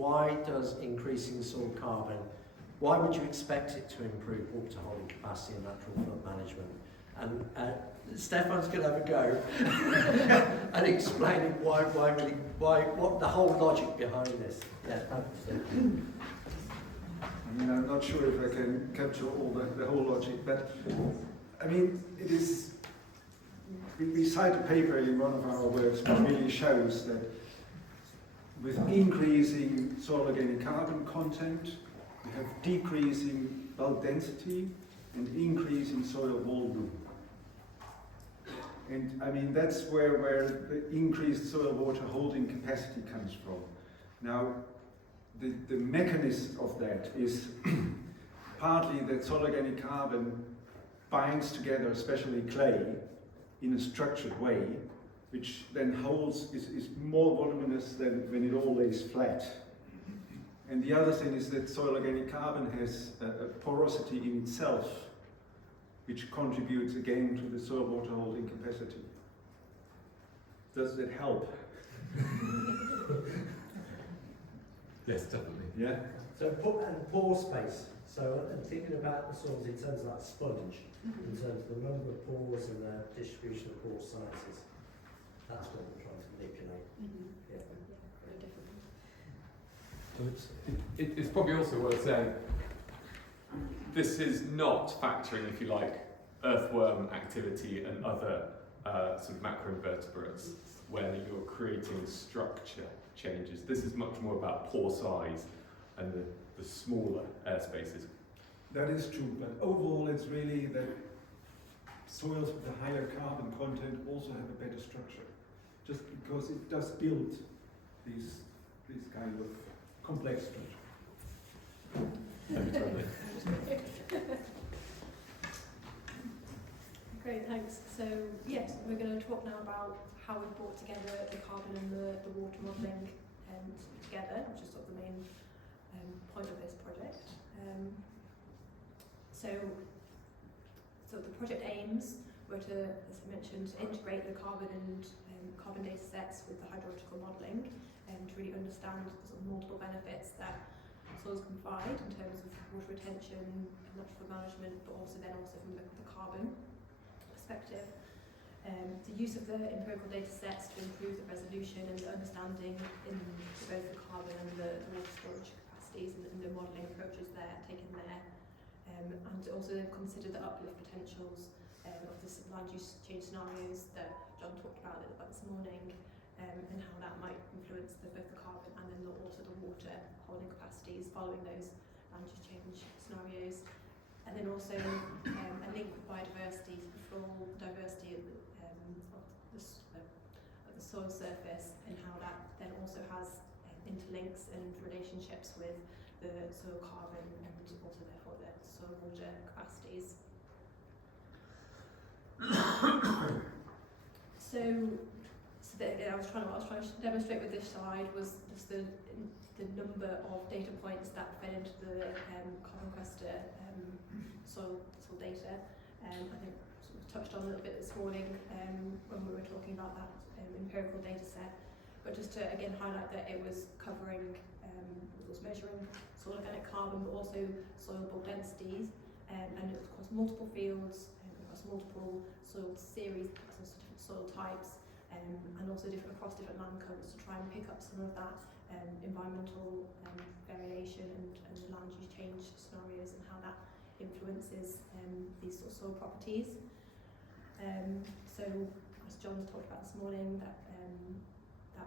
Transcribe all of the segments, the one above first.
Why does increasing soil carbon, why would you expect it to improve water holding capacity and natural flood management? And Stefan's going to have a go and explaining what the whole logic behind this. Yeah, I mean, I'm not sure if I can capture all the whole logic, but I mean, it is. We cite a paper in one of our works which really shows that with increasing soil organic carbon content, we have decreasing bulk density and increasing soil volume. And I mean, that's where the increased soil water holding capacity comes from. Now, the mechanism of that is partly that soil organic carbon binds together, especially clay, in a structured way, which then holds, is more voluminous than when it all lays flat. And the other thing is that soil organic carbon has a porosity in itself, which contributes again to the soil water holding capacity. Does that help? Yes, definitely. Yeah? So pore space. So and thinking about the soils in terms of like sponge, in terms of the number of pores and the distribution of pore sizes. That's what we're trying to manipulate. Yeah. Very different. So it's probably also worth saying this is not factoring, if you like, earthworm activity and other sort of macroinvertebrates where you're creating structure changes. This is much more about pore size and the smaller airspaces. That is true, but overall it's really that soils with a higher carbon content also have a better structure, just because it does build these kind of complex structure. Great, thanks. So yes, we're going to talk now about how we've brought together the carbon and the water modelling together, which is sort of the main point of this project. So the project aims were to, as I mentioned, integrate the carbon and carbon data sets with the hydrological modelling to really understand the sort of multiple benefits that soils can provide in terms of water retention and natural management, but also from the carbon perspective. The use of the empirical data sets to improve the resolution and the understanding in both the carbon and the water storage capacities and the modelling approaches there taken there. And also consider the uplift potentials of the land use change scenarios that Jon talked about a little bit this morning, and how that might influence both the carbon and then also the water holding capacities following those land use change scenarios. And then also a link with biodiversity, the full diversity of the soil surface, and how that then also has interlinks and relationships with the soil carbon and also therefore the soil water capacities. I was trying to demonstrate with this slide was just the number of data points that fed into the carbon cluster soil data. I think sort of touched on a little bit this morning when we were talking about that empirical data set. But just to again highlight that it was covering, it was measuring soil organic carbon, but also soil bulk densities, and of course multiple fields, across multiple soil series, across different soil types, and also across different land covers to try and pick up some of that environmental variation and the land use change scenarios and how that influences these sort of soil properties. So as Jon talked about this morning, that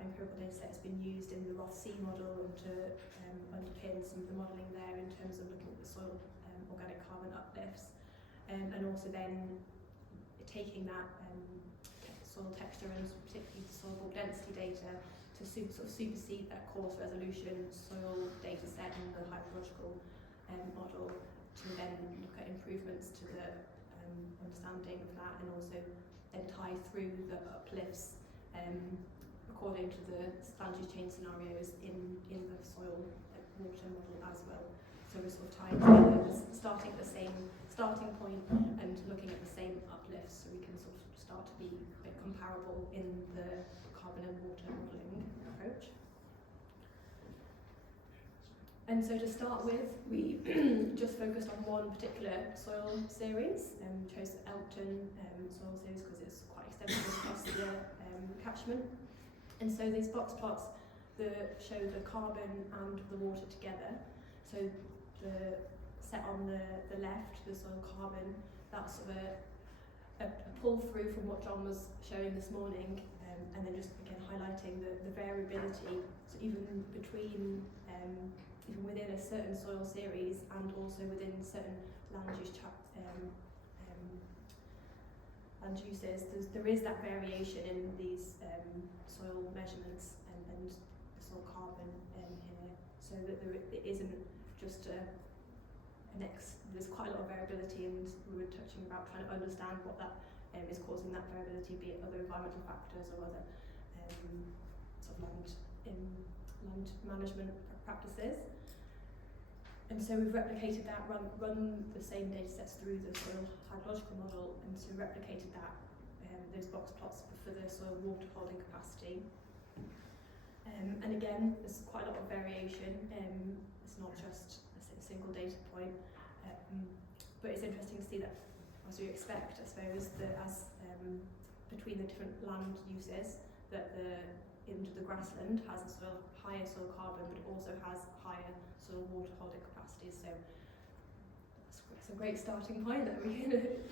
empirical data set has been used in the Rothamsted model and to underpin some of the modelling there in terms of looking at the soil organic carbon uplifts, and also then taking that soil texture and particularly the soil bulk density data to supersede that coarse resolution soil data set in the hydrological model to then look at improvements to the understanding of that, and also then tie through the uplifts according to the land use change scenarios in the soil water model as well. So we're sort of tying together, starting at the same starting point and looking at the same uplifts, so we can sort of start to be a bit comparable in the carbon and water modelling approach. And so to start with, we just focused on one particular soil series, chose the Elton soil series because it's quite extensive across the catchment. And so these box plots show the carbon and the water together. So the set on the left, the soil carbon, that's sort of a pull through from what Jon was showing this morning, and then just again highlighting the variability. So even between even within a certain soil series and also within certain land uses, there is that variation in these soil measurements and the soil carbon here, so that it isn't just there's quite a lot of variability, and we were touching about trying to understand what that is causing that variability, be it other environmental factors or other sort of land management practices. And so we've replicated that, run the same data sets through the soil hydrological model, and so replicated that, those box plots for the soil water holding capacity. And again, there's quite a lot of variation. It's not just a single data point, but it's interesting to see that, as we expect, I suppose, that as between the different land uses, that the grassland has a higher soil carbon, but also has higher soil water holding capacities. So it's a great starting point that we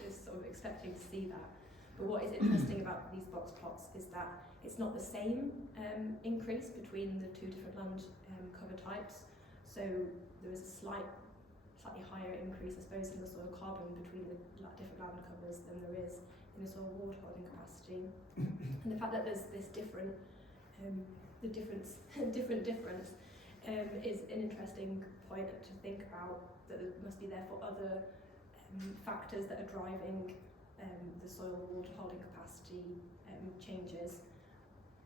is sort of expecting to see that. But what is interesting about these box plots is that it's not the same increase between the two different land cover types. So there is a slightly higher increase, I suppose, in the soil carbon between the different land covers than there is in the soil water holding capacity. And the fact that there's this difference is an interesting point to think about, that there must be therefore other factors that are driving the soil water holding capacity changes,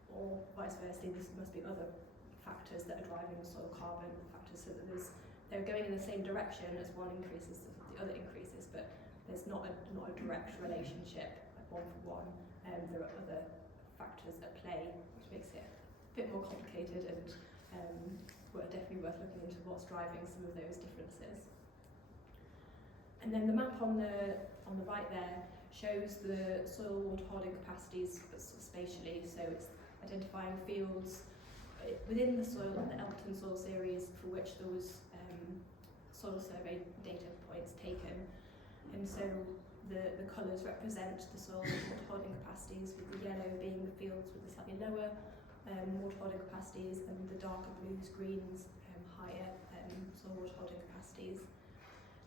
or vice versa, there must be other factors that are driving the soil carbon factors, so that they're going in the same direction as one increases, the other increases, but there's not a direct relationship, like one for one. There are other factors at play, which makes it a bit more complicated, and definitely worth looking into what's driving some of those differences. And then the map on the right there shows the soil water holding capacities sort of spatially, so it's identifying fields within the Elton soil series for which there was soil survey data points taken. And so the colours represent the soil water holding capacities, with the yellow being the fields with the slightly lower water holding capacities, and the darker blues, greens, higher soil water holding capacities.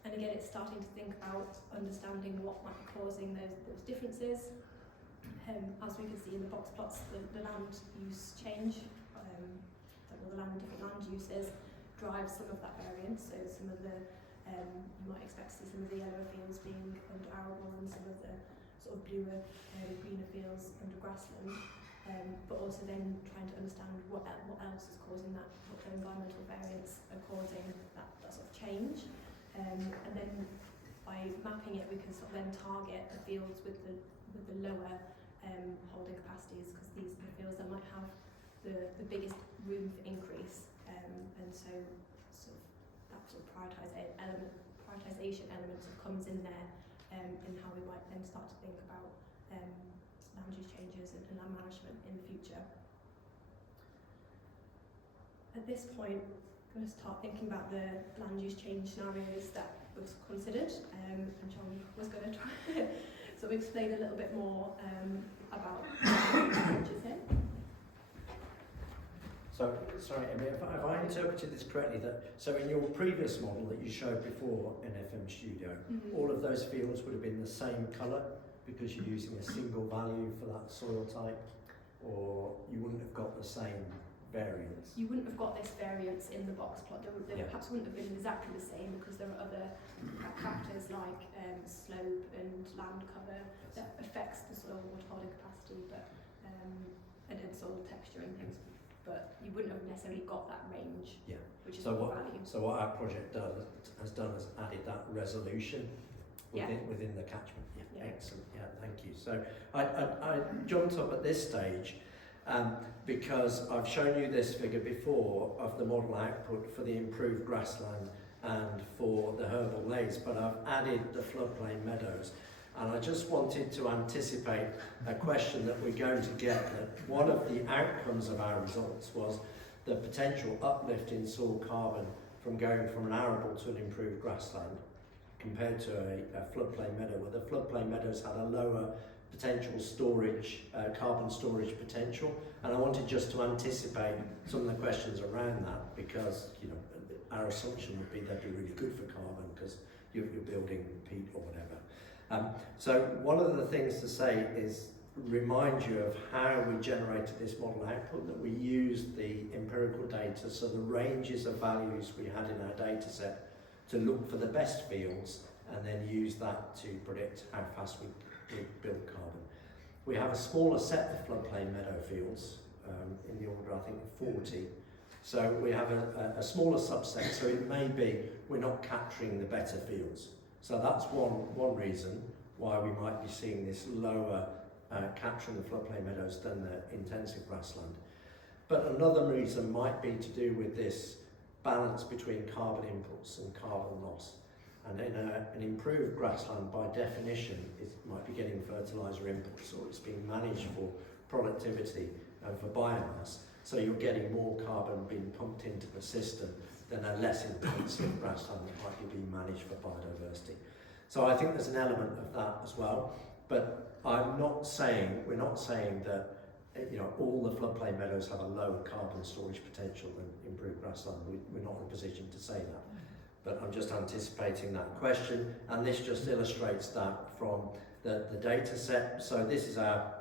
And again, it's starting to think about understanding what might be causing those differences. As we can see in the box plots, the land use change, different land uses, drives some of that variance. So some of the, you might expect to see some of the yellower fields being under arable, and some of the sort of bluer, greener fields under grassland. But also then trying to understand what else is causing that, what the environmental variants are causing that sort of change. And then by mapping it, we can sort of then target the fields with the lower holding capacities, because these are the fields that might have the biggest room for increase. And so that sort of prioritisation element sort of comes in there, and how we might then start to think about land use changes and land management in the future. At this point, I'm going to start thinking about the land use change scenarios that was considered, and Jon was going to try to sort of explain a little bit more about changes here. So, sorry, Emmy, have I interpreted this correctly, so in your previous model that you showed before in FM Studio, all of those fields would have been the same colour because you're using a single value for that soil type, or you wouldn't have got the same variance? You wouldn't have got this variance in the box plot. They perhaps wouldn't have been exactly the same, because there are other factors like slope and land cover that affects the soil water holding capacity, but and then soil texture and things. But you wouldn't have necessarily got that range, which is value. So what our project has done is added that resolution within the catchment. Yeah. Excellent. Yeah, thank you. So I jumped up at this stage, because I've shown you this figure before of the model output for the improved grassland and for the herbal lays, but I've added the floodplain meadows. And I just wanted to anticipate a question that we're going to get, that one of the outcomes of our results was the potential uplift in soil carbon from going from an arable to an improved grassland compared to a floodplain meadow, where the floodplain meadows had a lower potential storage, carbon storage potential. And I wanted just to anticipate some of the questions around that, because our assumption would be they'd be really good for carbon because you're building peat or whatever. So one of the things to say is remind you of how we generated this model output, that we used the empirical data, so the ranges of values we had in our data set, to look for the best fields and then use that to predict how fast we build carbon. We have a smaller set of floodplain meadow fields, in the order I think of 40. So we have a smaller subset, so it may be we're not capturing the better fields. So that's one reason why we might be seeing this lower capture in the floodplain meadows than the intensive grassland. But another reason might be to do with this balance between carbon inputs and carbon loss. And in an improved grassland, by definition, it might be getting fertiliser inputs, or it's being managed for productivity and for biomass. So you're getting more carbon being pumped into the system than a less intensive grassland that might be being managed for biodiversity. So I think there's an element of that as well. But we're not saying that all the floodplain meadows have a lower carbon storage potential than improved grassland. We're not in a position to say that. But I'm just anticipating that question, and this just illustrates that from the data set. So this is our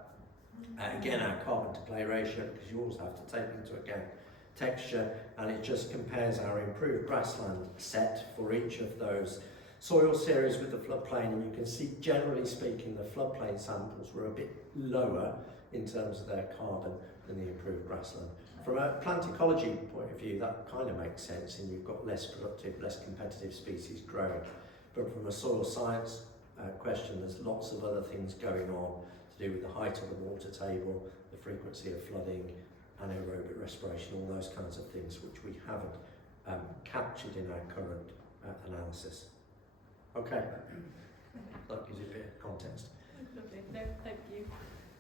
carbon to clay ratio, because you always have to take into account texture, and it just compares our improved grassland set for each of those soil series with the floodplain, and you can see, generally speaking, the floodplain samples were a bit lower in terms of their carbon than the improved grassland. From a plant ecology point of view, that kind of makes sense, and you've got less productive, less competitive species growing. But from a soil science question, there's lots of other things going on to do with the height of the water table, the frequency of flooding, anaerobic respiration, all those kinds of things which we haven't captured in our current analysis. Okay, that gives you a bit of context. Lovely, no, thank you.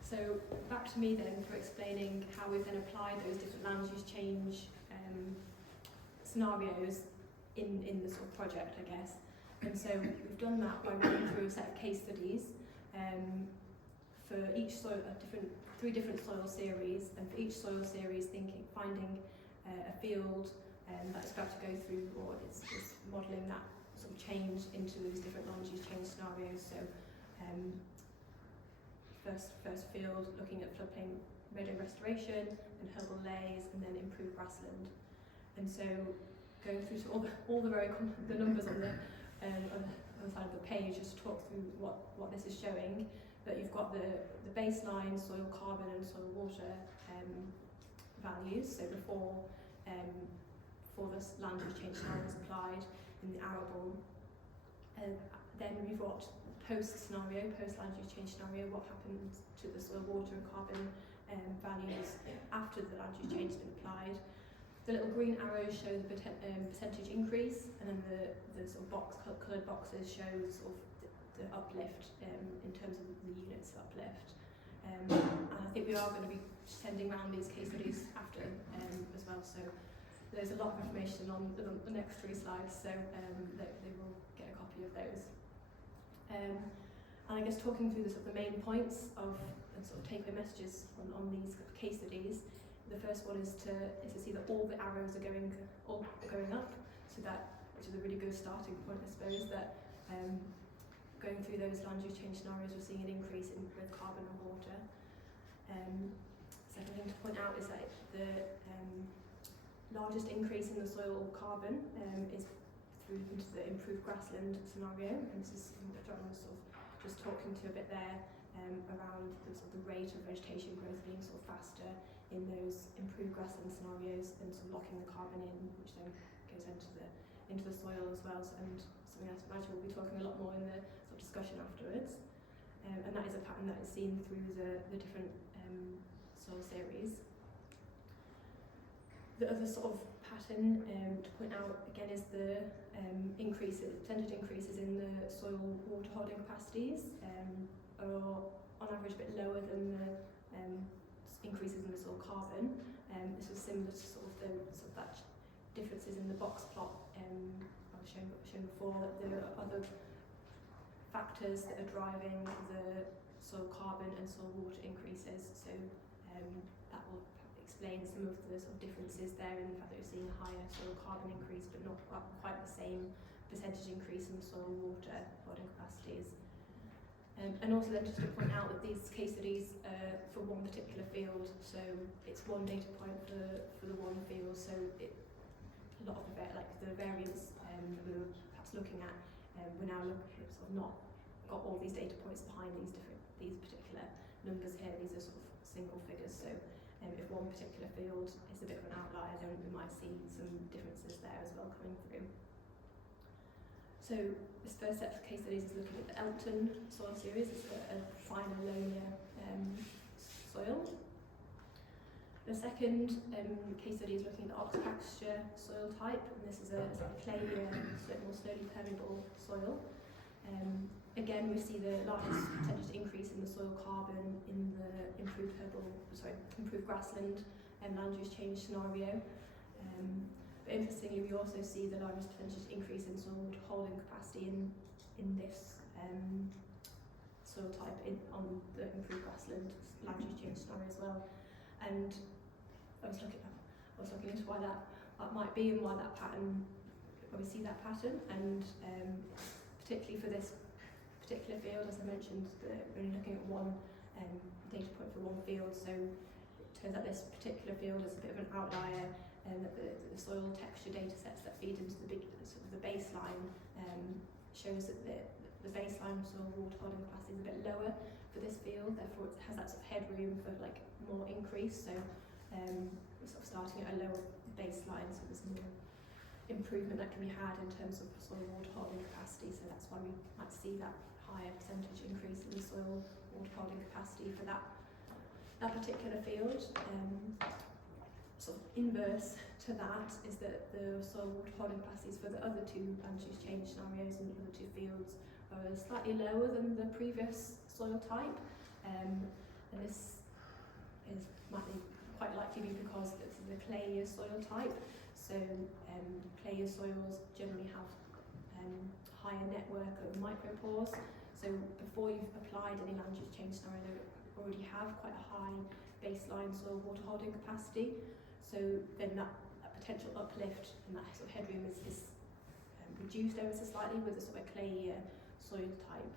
So back to me then for explaining how we've then applied those different land use change scenarios in the sort of project, I guess. And so we've done that by running through a set of case studies for each soil, three different soil series, and for each soil series finding a field that is about to go through, or it's modelling that sort of change into those different land use change scenarios. So first field, looking at floodplain meadow restoration and herbal lays, and then improved grassland. And so going through to all the the numbers on the other side of the page, just to talk through what this is showing. But you've got the baseline soil carbon and soil water values. So before this land use change scenario was applied in the arable, then we've got post land use change scenario, what happens to the soil water and carbon values after the land use change has been applied. The little green arrows show the percentage increase, and then the sort of coloured boxes show sort of the uplift in terms of the units of uplift. And I think we are going to be sending around these case studies after as well, so there's a lot of information on the next three slides, so they will get a copy of those. And I guess talking through the main points of and sort of takeaway messages on these case studies. The first one is to see that all the arrows are going up, so which is a really good starting point, I suppose. That going through those land use change scenarios, we're seeing an increase in both carbon and water. Second thing to point out is that the largest increase in the soil carbon is through into the improved grassland scenario, and this is something that Jon was sort of just talking to a bit there around the rate of vegetation growth being sort of faster in those improved grassland scenarios and sort of locking the carbon in, which then goes into the soil as well. And something else I imagine we'll be talking a lot more in the sort of discussion afterwards. And that is a pattern that is seen through the different soil series. The other sort of pattern to point out again is the percentage increases in the soil water holding capacities are on average a bit lower than the increases in the soil carbon. This was similar to sort of that differences in the box plot I was shown before, that there are other factors that are driving the soil carbon and soil water increases. So that will explain some of the sort of differences there in the fact that we're seeing a higher soil carbon increase but not quite the same percentage increase in soil water holding capacities. And also then just to point out that these case studies are for one particular field, so it's one data point for the one field, so a lot of the variance that we were perhaps looking at, we're now sort of not got all these data points behind these particular numbers here. These are sort of single figures, so if one particular field is a bit of an outlier, then we might see some differences there as well coming through. So this first set of case studies is looking at the Elton soil series. It's a finer loamy soil. The second case study is looking at the Oxfordshire soil type, and this is a clay, more slowly permeable soil. Again, we see the largest percentage increase in the soil carbon in the improved grassland and land use change scenario. But interestingly, we also see the largest percentage increase in soil water holding capacity in this soil type on the improved grassland land use change scenario as well. And I was looking into why that might be and why we see that pattern, and particularly for this particular field, as I mentioned, we're only looking at one data point for one field, so it turns out this particular field is a bit of an outlier, and that the soil texture data sets that feed into the baseline shows that the baseline soil water holding capacity is a bit lower for this field, therefore it has that sort of headroom for like more increase, so we're sort of starting at a lower baseline, so there's more improvement that can be had in terms of soil water holding capacity, so that's why we might see that higher percentage increase in the soil water holding capacity for that particular field. Sort of inverse to that is that the soil water holding capacities for the other two land use change scenarios in the other two fields are slightly lower than the previous soil type, and this might quite likely be because it's the clayier soil type. So clayier soils generally have higher network of micropores. So before you've applied any land use change scenario, they already have quite a high baseline soil water holding capacity. So then that potential uplift and that sort of headroom is reduced ever so slightly with a sort of clayier soil type.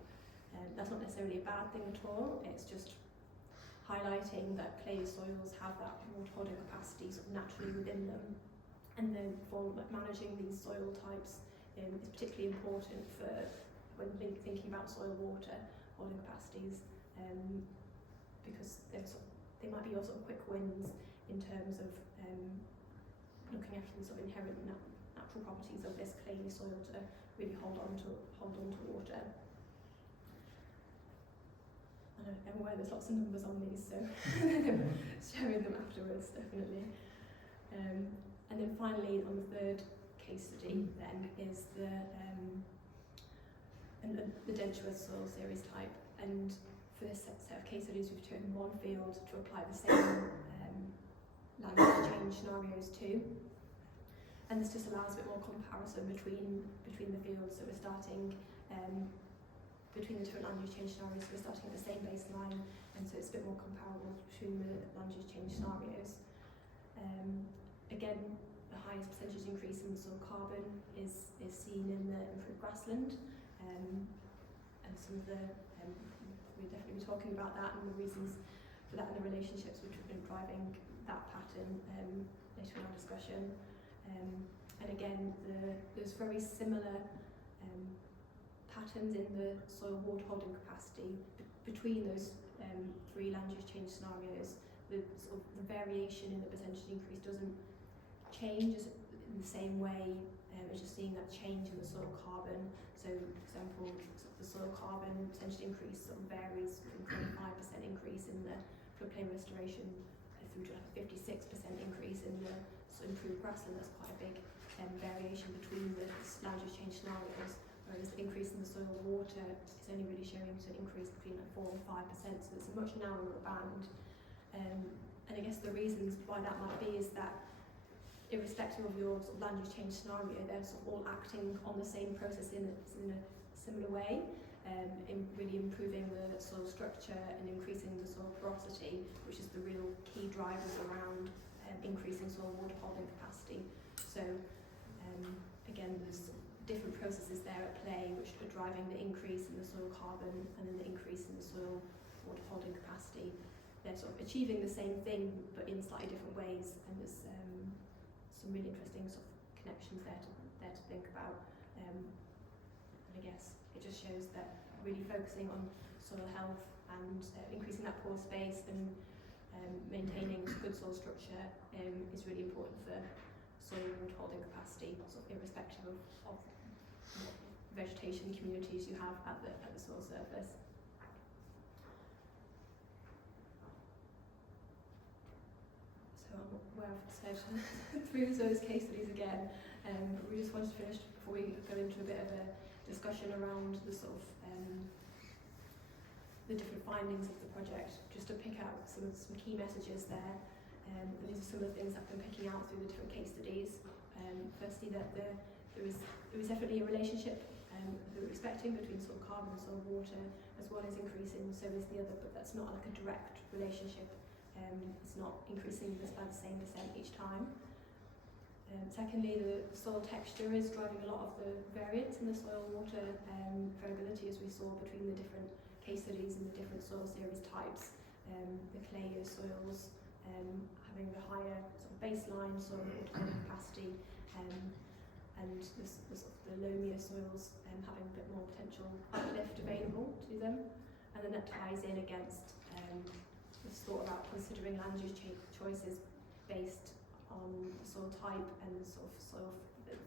That's not necessarily a bad thing at all. It's just highlighting that clay soils have that water holding capacity sort of naturally within them. And then for managing these soil types is particularly important for when thinking about soil water holding capacities, because they might be your sort of quick wins in terms of looking after the sort of inherent natural properties of this clayey soil to really hold on to water. I'm aware there's lots of numbers on these, so showing them afterwards definitely. And then finally, on the third case study, then is the Denchworth soil series type. And for this set of case studies, we've chosen one field to apply the same land use change scenarios to. And this just allows a bit more comparison between the fields. So we're starting between the different land use change scenarios. So we're starting at the same baseline, and so it's a bit more comparable between the land use change scenarios. Again, the highest percentage increase in soil carbon is seen in the improved grassland, and some of the we'll definitely be talking about that and the reasons for that and the relationships which have been driving that pattern later in our discussion. And again, there's very similar patterns in the soil water holding capacity between those three land use change scenarios. The variation in the percentage increase doesn't change in the same way as just seeing that change in the soil carbon. So, for example, the soil carbon percentage increase varies from 25% increase in the floodplain restoration through to like a 56% increase in the improved grassland. That's quite a big variation between the land use change scenarios, whereas the increase in the soil water is only really showing an increase between like 4 and 5%, so it's a much narrower band. And I guess the reasons why that might be is that irrespective of your sort of land use change scenario, they're sort of all acting on the same process in a similar way, in really improving the soil structure and increasing the soil porosity, which is the real key drivers around increasing soil water holding capacity. So again, there's different processes there at play which are driving the increase in the soil carbon and then the increase in the soil water holding capacity. They're sort of achieving the same thing but in slightly different ways, and there's some really interesting sort of connections there to think about. And I guess it just shows that really focusing on soil health and increasing that pore space and maintaining good soil structure is really important for soil water holding capacity, sort of irrespective of what vegetation communities you have at the soil surface. So I'm aware I've said through those case studies again, but we just wanted to finish before we go into a bit of a discussion around the sort of the different findings of the project, just to pick out some key messages there. And these are some of the things I've been picking out through the different case studies. Firstly, that there is definitely a relationship that we're expecting between soil carbon and soil water, as one is increasing, so is the other, but that's not like a direct relationship. It's not increasing by the same percent each time. Secondly, the soil texture is driving a lot of the variance in the soil water variability, as we saw between the different case studies and the different soil series types. The clayier soils having the higher sort of baseline soil water holding capacity, and the loamier soils having a bit more potential uplift available to them. And then that ties in against this thought about considering land use choices based on the soil type and sort of soil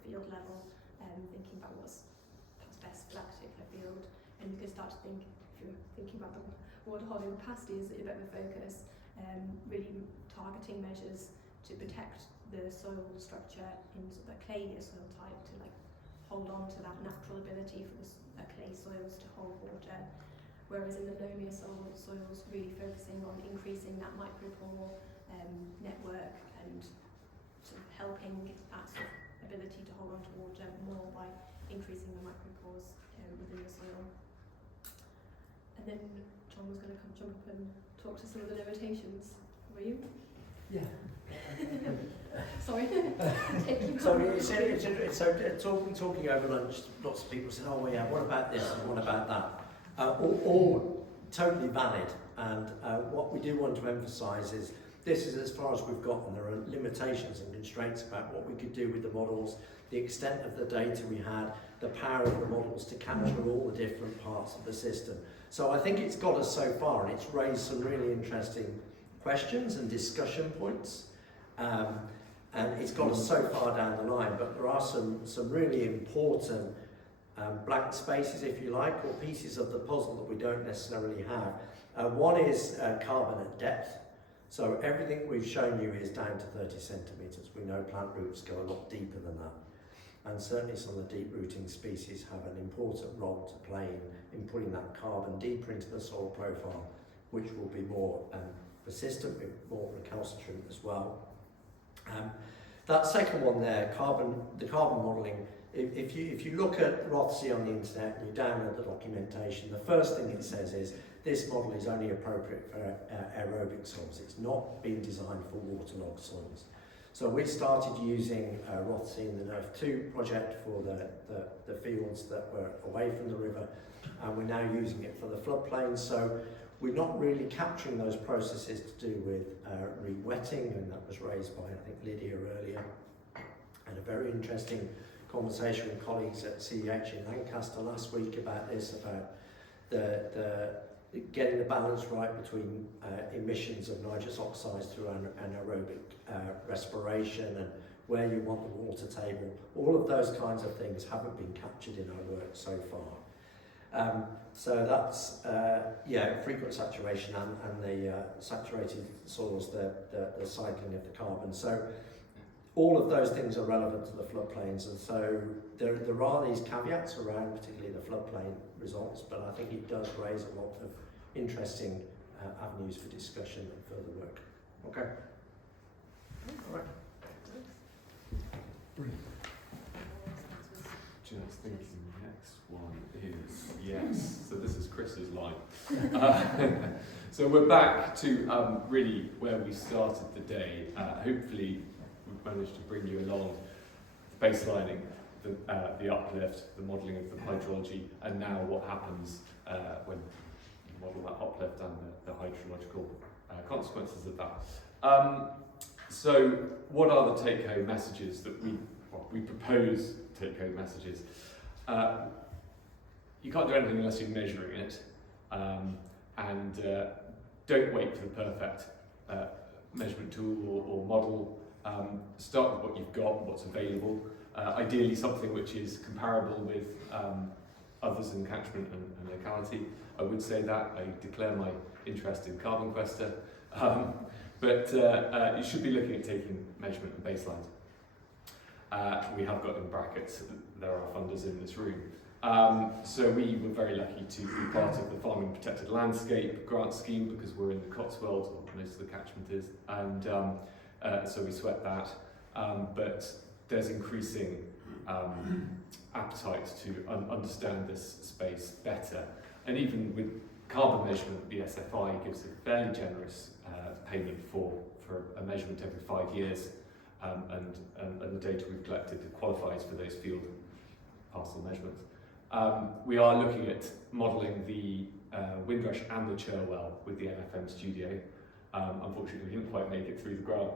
field level, thinking about what's best for that particular field. And you can start to think, if you're thinking about the water holding capacity as a bit of a focus, really targeting measures to protect the soil structure in sort of a clayier soil type, to like hold on to that natural ability for the clay soils to hold water. Whereas in the loamier soils, really focusing on increasing that micropore network and sort of helping that sort of ability to hold on to water more by increasing the micropores within the soil. And then Jon was going to jump up and talk to some of the limitations. Were you? Yeah. Sorry. So talking over lunch, lots of people said, oh well, yeah, what about this and what about that? All totally valid, and what we do want to emphasise is this is as far as we've got, and there are limitations and constraints about what we could do with the models, the extent of the data we had, the power of the models to capture all the different parts of the system. So I think it's got us so far, and it's raised some really interesting questions and discussion points, and it's got us so far down the line, but there are some really important blank spaces, if you like, or pieces of the puzzle that we don't necessarily have. One is carbon at depth. So everything we've shown you is down to 30 centimetres. We know plant roots go a lot deeper than that. And certainly some of the deep rooting species have an important role to play in putting that carbon deeper into the soil profile, which will be more persistent, more recalcitrant as well. That second one there, the carbon modelling, if you look at Rothsey on the internet and you download the documentation, the first thing it says is this model is only appropriate for aerobic soils. It's not been designed for waterlogged soils. So we started using Rothsey in the NEIRF 2 project for the fields that were away from the river, and we're now using it for the floodplains. So we're not really capturing those processes to do with re-wetting, and that was raised by, I think, Lydia earlier. And a very interesting conversation with colleagues at CEH in Lancaster last week about this, about the getting the balance right between emissions of nitrous oxides through anaerobic respiration and where you want the water table. All of those kinds of things haven't been captured in our work so far. So that's frequent saturation and the saturated soils, the cycling of the carbon. So all of those things are relevant to the floodplains, and so there are these caveats around particularly the floodplain results, but I think it does raise a lot of interesting avenues for discussion and further work. Okay. All right. Brilliant. Just thinking the next one is, yes, so this is Chris's line. So we're back to really where we started the day. Hopefully we've managed to bring you along the baselining, the uplift, the modelling of the hydrology, and now what happens when you model that uplift and the hydrological consequences of that. So what are the take-home messages that we propose take-home messages? You can't do anything unless you're measuring it, and don't wait for the perfect measurement tool or model. Start with what you've got, what's available. Ideally something which is comparable with others in catchment and locality. I would say that, I declare my interest in CarbonQuester, but you should be looking at taking measurement and baselines. We have got in brackets, there are funders in this room. So we were very lucky to be part of the Farming Protected Landscape grant scheme because we're in the Cotswolds, or most of the catchment is, and so we sweat that. But there's increasing appetite to understand this space better. And even with carbon measurement, the SFI gives a fairly generous payment for a measurement every 5 years. And the data we've collected qualifies for those field parcel measurements. We are looking at modelling the Windrush and the Cherwell with the NFM studio. Unfortunately, we didn't quite make it through the grant.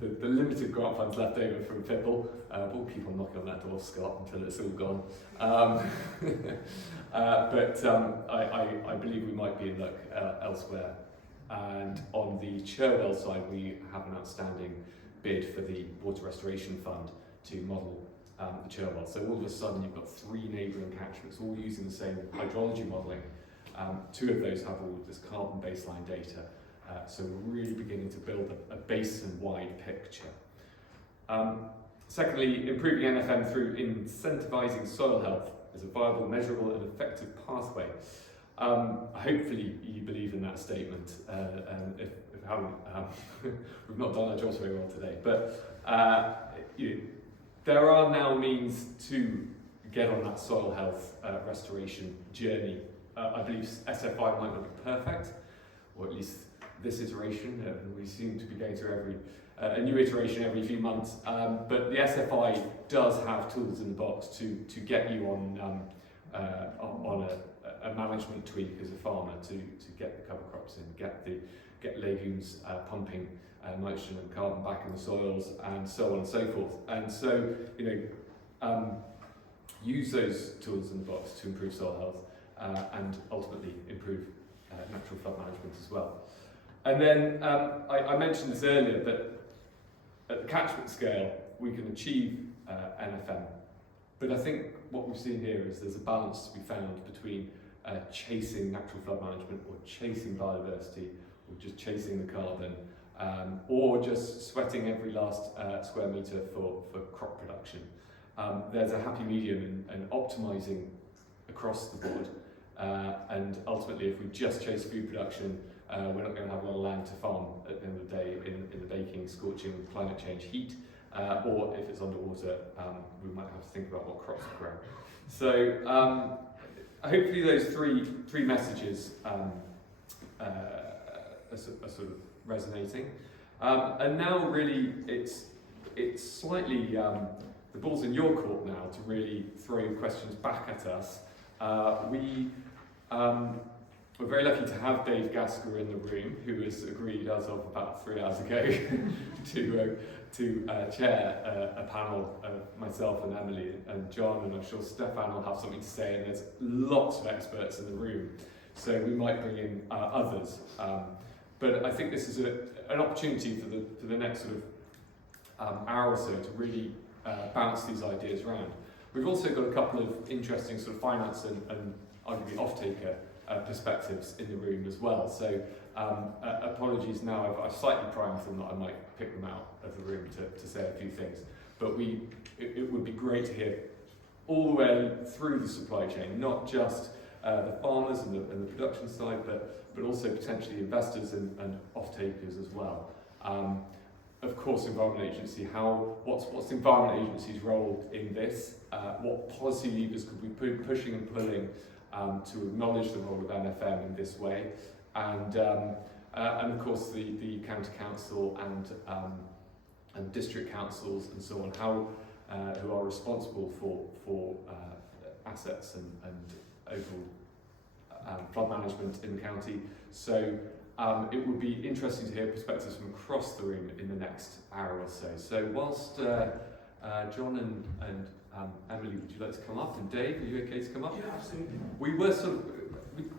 The limited grant funds left over from FIPL, we'll keep on knocking on that door, Scott, until it's all gone. But I believe we might be in luck elsewhere. And on the Cherwell side, we have an outstanding bid for the Water Restoration Fund to model the Cherwell. So all of a sudden you've got 3 neighbouring catchments all using the same hydrology modelling. 2 of those have all of this carbon baseline data. So we're really beginning to build a basin-wide picture. Secondly, improving NFM through incentivising soil health as a viable, measurable and effective pathway. Hopefully you believe in that statement, and if you haven't, we've not done our jobs very well today, but there are now means to get on that soil health restoration journey. I believe SFI might not be perfect, or at least this iteration, we seem to be going through a new iteration every few months, but the SFI does have tools in the box to get you on a management tweak as a farmer to get the cover crops in, get legumes pumping nitrogen and carbon back in the soils, and so on and so forth. And so, use those tools in the box to improve soil health and ultimately improve natural flood management as well. And then I mentioned this earlier, that at the catchment scale we can achieve NFM, but I think what we've seen here is there's a balance to be found between chasing natural flood management or chasing biodiversity or just chasing the carbon or just sweating every last square metre for crop production. There's a happy medium in optimising across the board, and ultimately if we just chase food production, we're not going to have a lot of land to farm at the end of the day in the baking, scorching, climate change heat, or if it's underwater, we might have to think about what crops grow. So hopefully those three messages are sort of resonating. And now really it's slightly, the ball's in your court now to really throw questions back at us. We're very lucky to have Dave Gasker in the room, who has agreed as of about 3 hours ago to chair a panel of myself and Emily and John, and I'm sure Stefan will have something to say, and there's lots of experts in the room, so we might bring in others. But I think this is an opportunity for the next sort of hour or so to really bounce these ideas around. We've also got a couple of interesting sort of finance and arguably off-taker perspectives in the room as well. So apologies now, I've slightly primed them that I might pick them out of the room to say a few things. But it would be great to hear all the way through the supply chain, not just the farmers and the production side, but also potentially investors and off-takers as well. Of course, Environment Agency, what's the Environment Agency's role in this? What policy levers could we be pushing and pulling to acknowledge the role of NFM in this way? And of course the county council and district councils and so on, who are responsible for assets and overall flood management in the county. So it would be interesting to hear perspectives from across the room in the next hour or so. So whilst Jon and Emily, would you like to come up? And Dave, are you okay to come up? Yeah, absolutely. We were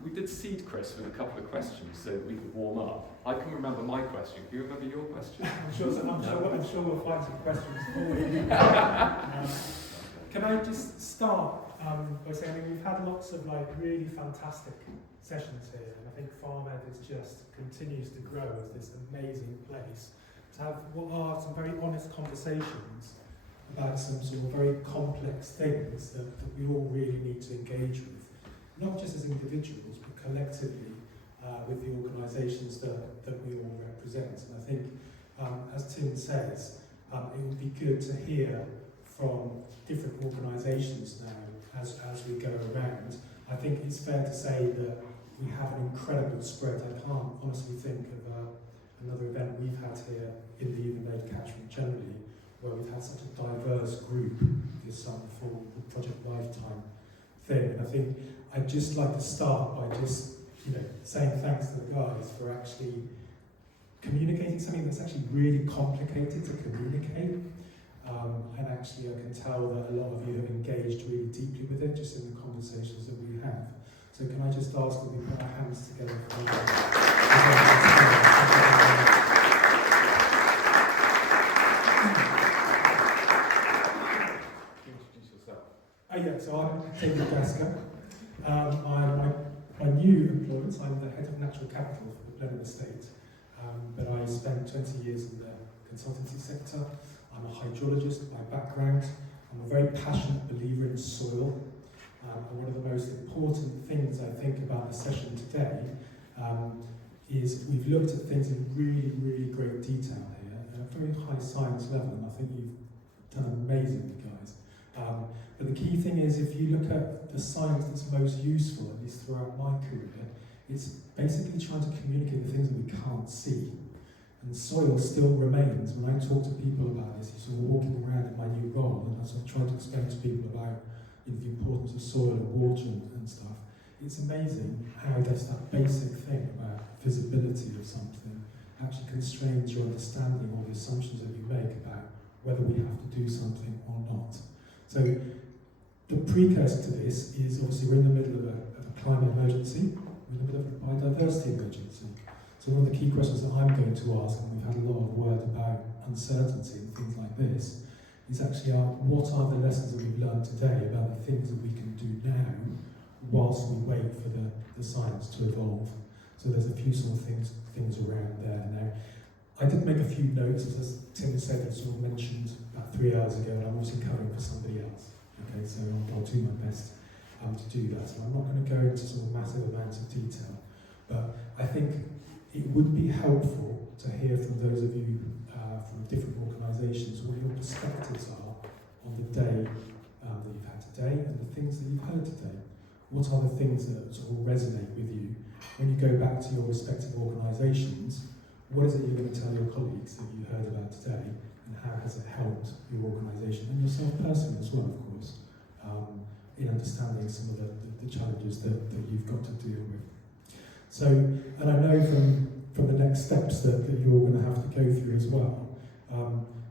we did seed Chris with a couple of questions so that we could warm up. I can remember my question. Can you remember your question? I'm sure we'll find some questions for you. Can I just start by saying we've had lots of really fantastic sessions here, and I think FarmED continues to grow as this amazing place to have what are some very honest conversations about some sort of very complex things that we all really need to engage with, not just as individuals, but collectively with the organisations that we all represent. And I think, as Tim says, it would be good to hear from different organisations now as we go around. I think it's fair to say that we have an incredible spread. I can't honestly think of another event we've had here in the Evenlode catchment generally where we've had such a diverse group this summer for the Project Lifetime thing. And I think I'd just like to start by just saying thanks to the guys for actually communicating something that's actually really complicated to communicate. And actually I can tell that a lot of you have engaged really deeply with it just in the conversations that we have. So can I just ask that we put our hands together for Introduce yourself. Yeah, so I'm David Gasker. I'm my new employment. I'm the head of natural capital for the Blenheim Estate, but I spent 20 years in the consultancy sector. I'm a hydrologist by background. I'm a very passionate believer in soil. And one of the most important things I think about the session today is we've looked at things in really, really great detail here at a very high science level, and I think you've done amazingly, guys. But the key thing is, if you look at the science that's most useful, at least throughout my career, it's basically trying to communicate the things that we can't see. And soil still remains. When I talk to people about this, you're sort of walking around in my new role, and I sort of try to explain to people about the importance of soil and water and stuff. It's amazing how just that basic thing about visibility of something actually constrains your understanding or the assumptions that you make about whether we have to do something or not. So the precursor to this is obviously we're in the middle of a climate emergency, we're in the middle of a biodiversity emergency. So one of the key questions that I'm going to ask, and we've had a lot of word about uncertainty and things like this, is actually what are the lessons that we've learned today about the things that we can do now whilst we wait for the science to evolve. So there's a few sort of things around there. Now, I did make a few notes, as Tim said, I sort of mentioned about 3 hours ago, and I'm also covering for somebody else. Okay, so I'll do my best to do that. So I'm not going to go into sort of massive amounts of detail, but I think it would be helpful to hear from those of you from different organisations what your perspectives are on the day that you've had today and the things that you've heard today. What are the things that sort of resonate with you? When you go back to your respective organisations, what is it you're going to tell your colleagues that you heard about today, and how has it helped your organisation and yourself personally as well, of course, in understanding some of the challenges that you've got to deal with. So, and I know from the next steps that you're all going to have to go through as well,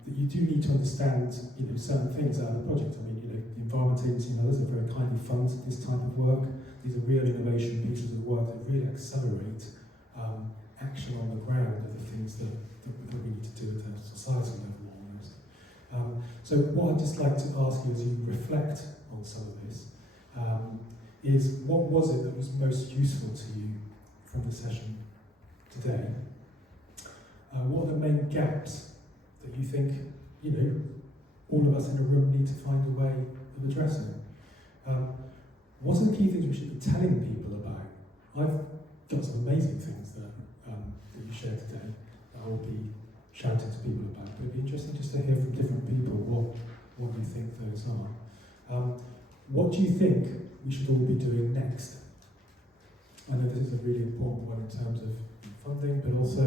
that you do need to understand, certain things out of the project. I mean, the Environment Agency and others have very kindly funded this type of work. These are real innovation pieces of work that really accelerate action on the ground of the things that we need to do at a societal level almost. So what I'd just like to ask you as you reflect on some of this is what was it that was most useful to you from the session today? What are the main gaps that you think, all of us in a room need to find a way of addressing? What are the key things we should be telling people about? I've got some amazing things that you shared today that I will be shouting to people about, but it'd be interesting just to hear from different people what you think those are. What do you think we should all be doing next? I know this is a really important one in terms of funding, but also,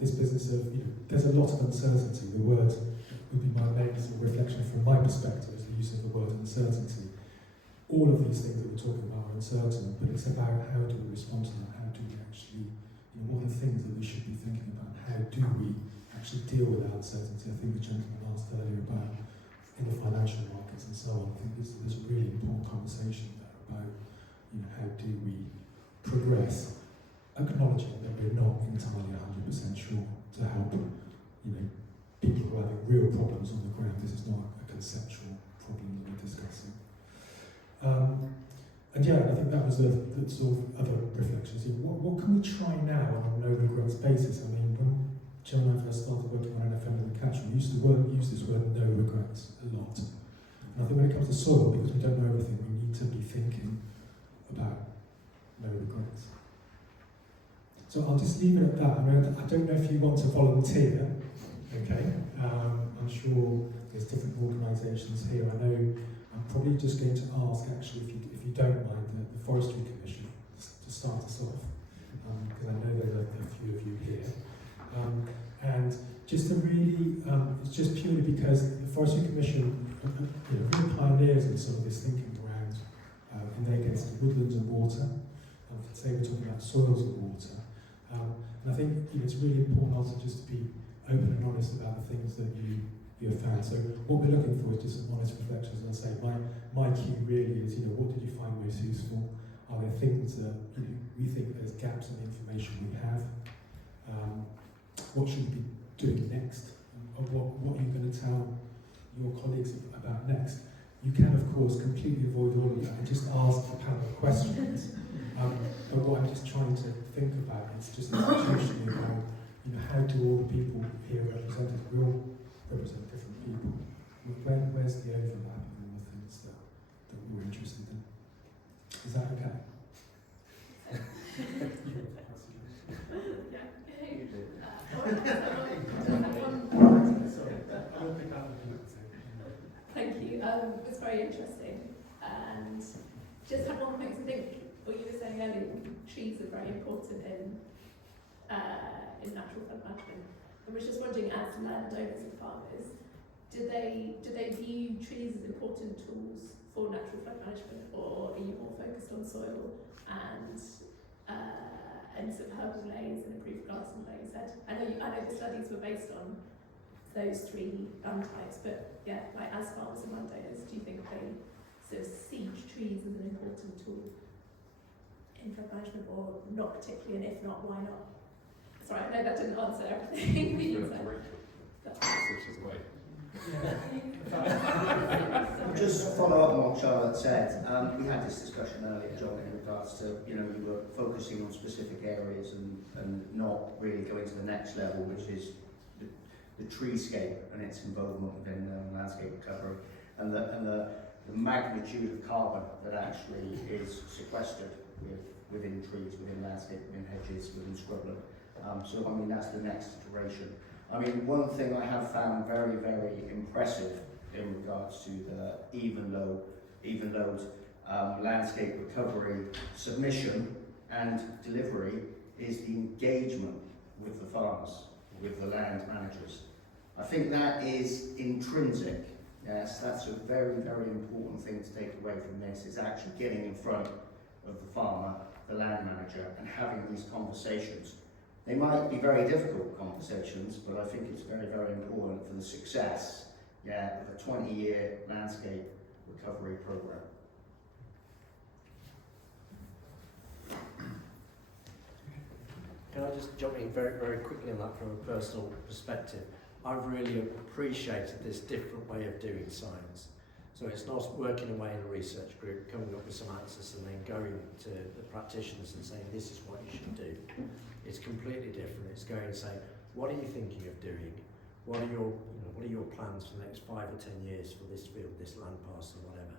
this business of, there's a lot of uncertainty. The word would be my main sort of reflection from my perspective is the use of the word uncertainty. All of these things that we're talking about are uncertain, but it's about how do we respond to that? How do we actually, what are the things that we should be thinking about? How do we actually deal with that uncertainty? I think the gentleman asked earlier about in the financial markets and so on. I think there's a really important conversation there about, how do we progress, acknowledging that we're not entirely 100% sure to help, people who are having real problems on the ground. This is not a conceptual problem that we're discussing. And yeah, I think that was the sort of other reflections. What can we try now on a no regrets basis? I mean, when Jon and I first started working on NFM and the catchment, we used this word no regrets a lot. And I think when it comes to soil, because we don't know everything, we need to be thinking about no regrets. So I'll just leave it at that. I mean, I don't know if you want to volunteer, okay? I'm sure there's different organisations here. I know I'm probably just going to ask, actually, if you don't mind, the Forestry Commission to start us off, because I know there's a few of you here. And just to really, it's just purely because the Forestry Commission, really pioneers in some of this thinking around, in their case, woodlands and water. Today we're talking about soils and water. And I think it's really important also just to be open and honest about the things that you have found. So what we're looking for is just some honest reflections. And I say my key really is, what did you find most useful? Are there things that we think there's gaps in the information we have? What should we be doing next? Or what are you going to tell your colleagues about next? You can, of course, completely avoid all of that and just ask the panel questions. But what I'm just trying to think about is just institutionally about, how do all the people here represented will represent different people? Where's the overlap in all the things that we're interested in? Is that okay? Thank you. It was very interesting. And just had one thing to think, what you were saying earlier, trees are very important in natural flood management. I was just wondering, as landowners and farmers, do they view trees as important tools for natural flood management, or are you more focused on soil and sort of herbal layers and improved grassland layers? I know the studies were based on those three land types, but yeah, like as farmers and landowners, do you think they sort of see trees as an important tool in flood management, or not particularly, and if not, why not? Sorry, I know that didn't answer everything that you said. Just follow up on what Charlotte said. We had this discussion earlier, Jon, in regards to, you were focusing on specific areas and not really going to the next level, which is the treescape and its involvement within landscape recovery, and the magnitude of carbon that actually is sequestered within trees, within landscape, within hedges, within scrubland. So, that's the next iteration. One thing I have found very, very impressive in regards to the Evenlode landscape recovery submission and delivery is the engagement with the farmers, with the land managers. I think that is intrinsic. Yes, that's a very, very important thing to take away from this, is actually getting in front of the farmer, the land manager, and having these conversations. They might be very difficult conversations, but I think it's very, very important for the success of a 20-year landscape recovery program. Can I just jump in very, very quickly on that from a personal perspective? I've really appreciated this different way of doing science. So it's not working away in a research group, coming up with some answers and then going to the practitioners and saying this is what you should do. It's completely different. It's going and saying, what are you thinking of doing? What are your plans for the next 5 or 10 years for this field, this land parcel, whatever?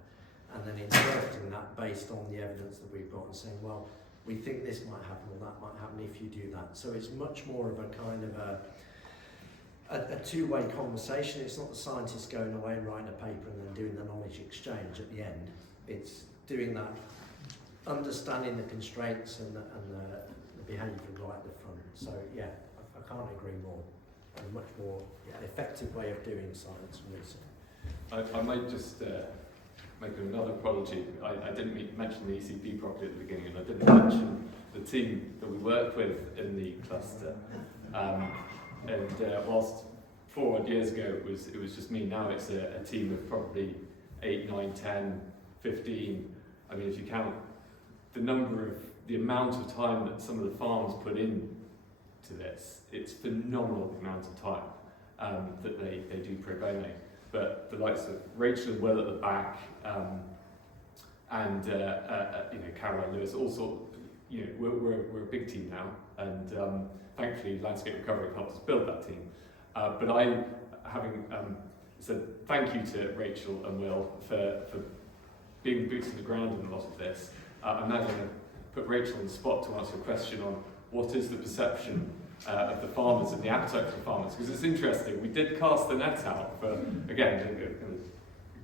And then interpreting that based on the evidence that we've got and saying, well, we think this might happen or that might happen if you do that. So it's much more of a kind of a two-way conversation. It's not the scientists going away and writing a paper and then doing the knowledge exchange at the end. It's doing that, understanding the constraints and the behaviour right at the front. So yeah, I can't agree more. A much more effective way of doing science and research. I might just make another apology. I didn't mention the ECP properly at the beginning, and I didn't mention the team that we work with in the cluster. Whilst 4 odd years ago it was just me, now it's a team of probably 8, 9, 10, 15. I mean, if you count the amount of time that some of the farms put in to this, it's phenomenal the amount of time that they do pro bono. But the likes of Rachel and Will at the back, and Caroline Lewis, also, we're a big team now, and thankfully Landscape Recovery helped us build that team. But I, having said thank you to Rachel and Will for being boots on the ground in a lot of this, I'm now going to put Rachel on the spot to answer a question on what is the perception of the farmers and the appetite for farmers, because it's interesting. We did cast the net out for, again,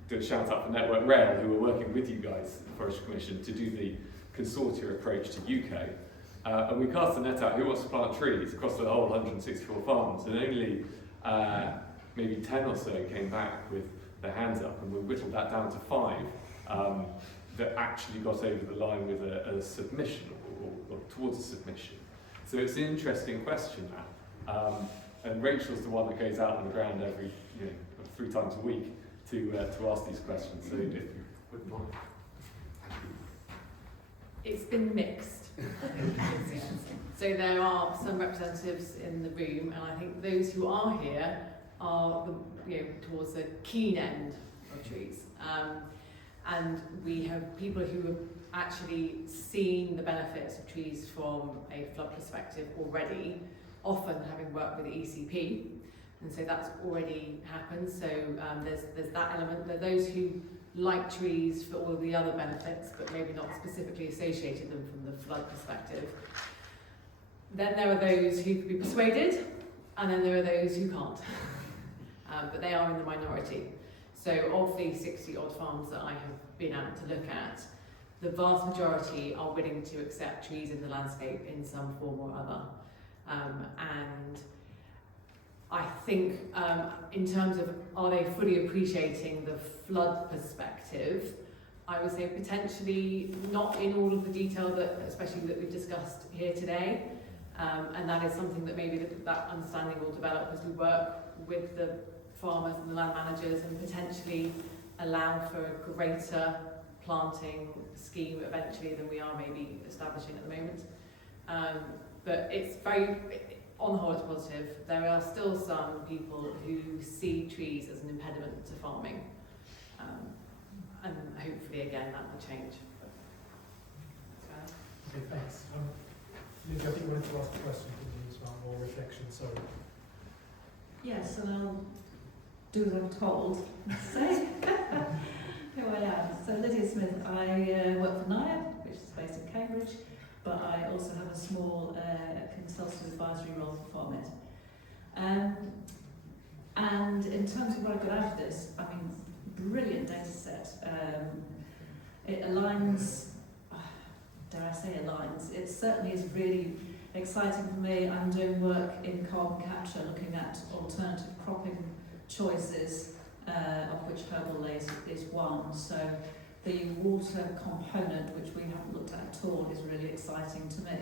do a shout out for Network Rail, who were working with you guys, the Forestry Commission, to do the consortia approach to UK. And we cast the net out, who wants to plant trees across the whole 164 farms, and only maybe 10 or so came back with their hands up, and we whittled that down to 5 that actually got over the line with a submission, or towards a submission. So it's an interesting question now, and Rachel's the one that goes out on the ground every 3 times a week to ask these questions. So if you wouldn't mind. It's been mixed. So there are some representatives in the room, and I think those who are here are towards the keen end of trees, and we have people who have actually seen the benefits of trees from a flood perspective already, often having worked with the ECP, and so that's already happened. So there's that element. There are those who like trees for all of the other benefits, but maybe not specifically associated them from the flood perspective. Then there are those who could be persuaded, and then there are those who can't. But they are in the minority. So of the 60 odd farms that I have been able to look at, the vast majority are willing to accept trees in the landscape in some form or other. And I think in terms of are they fully appreciating the flood perspective, I would say potentially not in all of the detail especially that we've discussed here today. And that is something that maybe that understanding will develop as we work with the farmers and the land managers, and potentially allow for a greater planting scheme eventually than we are maybe establishing at the moment. But it's very, on the whole, it's positive. There are still some people who see trees as an impediment to farming, and hopefully again that will change. Okay, thanks. Izzy, I think you wanted to ask a question as well, more reflection, so. Yes, and I'll do as I'm told. Say who I am. So Lydia Smith, I work for NEIRF, which is based in Cambridge, but I also have a small consultative advisory role for FarmED. And in terms of what I got out of this, I mean, brilliant data set. It aligns, dare I say aligns, it certainly is really exciting for me. I'm doing work in carbon capture, looking at alternative cropping choices, of which herbal lace is one. So the water component, which we haven't looked at all, is really exciting to me.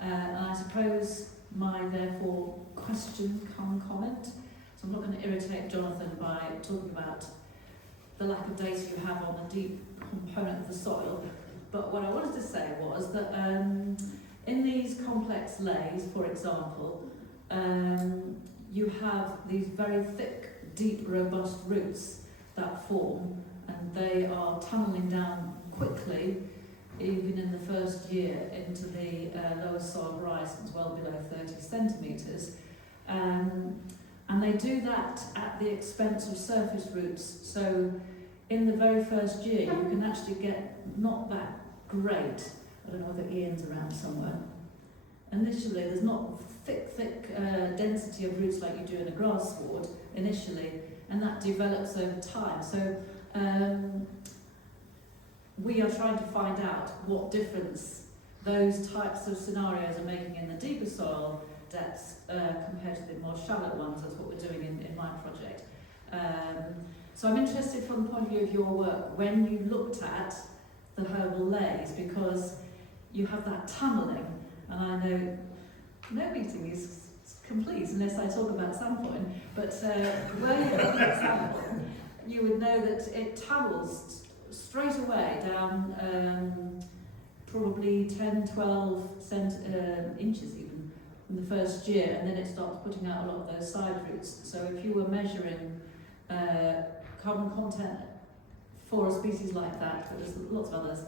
And I suppose my, therefore, question, comment. So I'm not going to irritate Jonathan by talking about the lack of data you have on the deep component of the soil. But what I wanted to say was that in these complex lays, for example, you have these very thick, deep, robust roots that form, and they are tunneling down quickly, even in the first year, into the lower soil horizons, well below 30 centimetres. And they do that at the expense of surface roots. So in the very first year, you can actually get not that great, I don't know whether Ian's around somewhere. Initially, there's not thick density of roots like you do in a grass sward initially, and that develops over time. So we are trying to find out what difference those types of scenarios are making in the deeper soil depths compared to the more shallow ones. That's what we're doing in my project. So I'm interested from the point of view of your work, when you looked at the herbal lays, because you have that tunnelling, and I know no meeting is complete unless I talk about sampling, but where you look at sample, you would know that it tunnels straight away down probably 10, 12 inches even in the first year, and then it starts putting out a lot of those side roots. So if you were measuring carbon content for a species like that, but there's lots of others,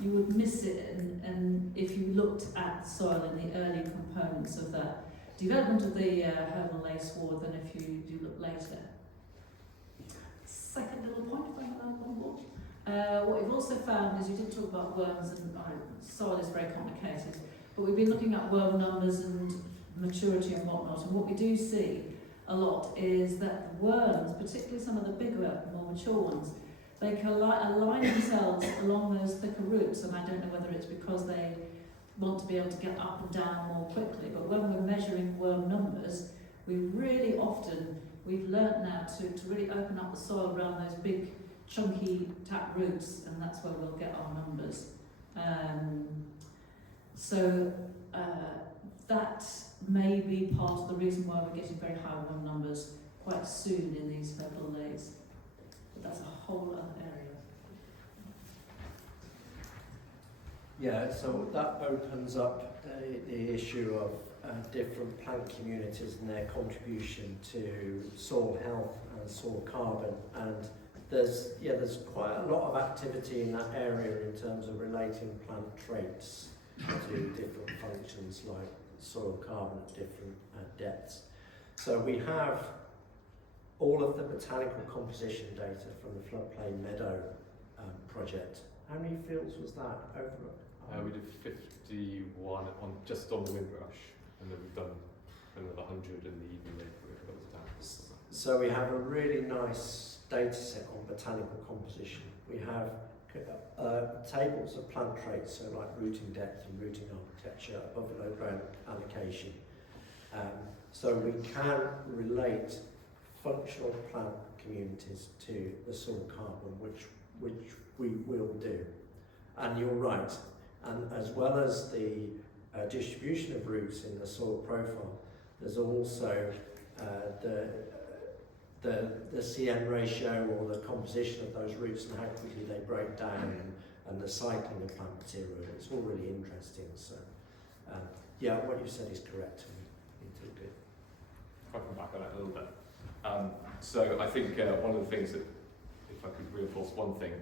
you would miss it, and if you looked at soil in the early components of that development of the herbal lay sward than if you look later. Second little point, if I have that on board. What we've also found is, you did talk about worms, and soil is very complicated, but we've been looking at worm numbers and maturity and whatnot, and what we do see a lot is that the worms, particularly some of the bigger, more mature ones, they can align themselves along those thicker roots, and I don't know whether it's because they want to be able to get up and down more quickly, but when we're measuring worm numbers, we've learnt now to really open up the soil around those big, chunky tap roots, and that's where we'll get our numbers. That may be part of the reason why we're getting very high worm numbers quite soon in these herbal lays. But that's a whole other area. Yeah, so that opens up the issue of different plant communities and their contribution to soil health and soil carbon, and there's quite a lot of activity in that area in terms of relating plant traits to different functions like soil carbon at different depths. So we have all of the botanical composition data from the floodplain meadow project. How many fields was that over? We did 51 just on the Windrush, and then we've done another 100 in the Evenlode. So we have a really nice data set on botanical composition. We have tables of plant traits, so like rooting depth and rooting architecture, above below ground allocation. So we can relate functional plant communities to the soil carbon, which we will do. And you're right, and as well as the distribution of roots in the soil profile, there's also the CN ratio, or the composition of those roots and how quickly they break down, and the cycling of plant material. It's all really interesting. So yeah, what you said is correct. If I come back on that a little bit. So I think one of the things that, if I could reinforce one thing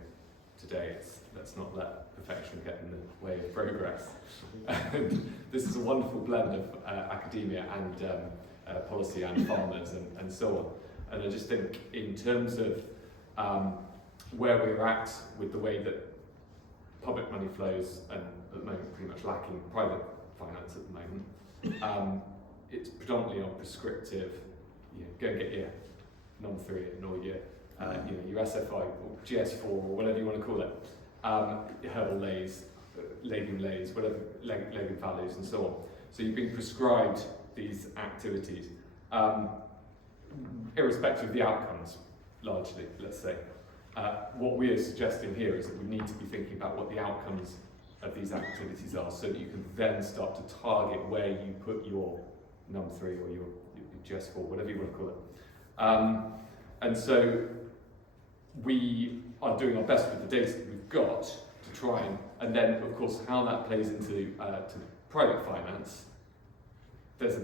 today, it's let's not let perfection get in the way of progress. And this is a wonderful blend of academia and policy and farmers and so on. And I just think in terms of where we're at with the way that public money flows, and at the moment pretty much lacking private finance at the moment, it's predominantly on prescriptive, go and get your NOM 3 or your your SFI or GS4 or whatever you want to call it, herbal lays, legume lays, whatever, legume values and so on. So you've been prescribed these activities, irrespective of the outcomes, largely, let's say. What we are suggesting here is that we need to be thinking about what the outcomes of these activities are, so that you can then start to target where you put your NOM 3 or your GS4, whatever you want to call it. And so we are doing our best with the data that we've got to try and then, of course, how that plays into to private finance. There's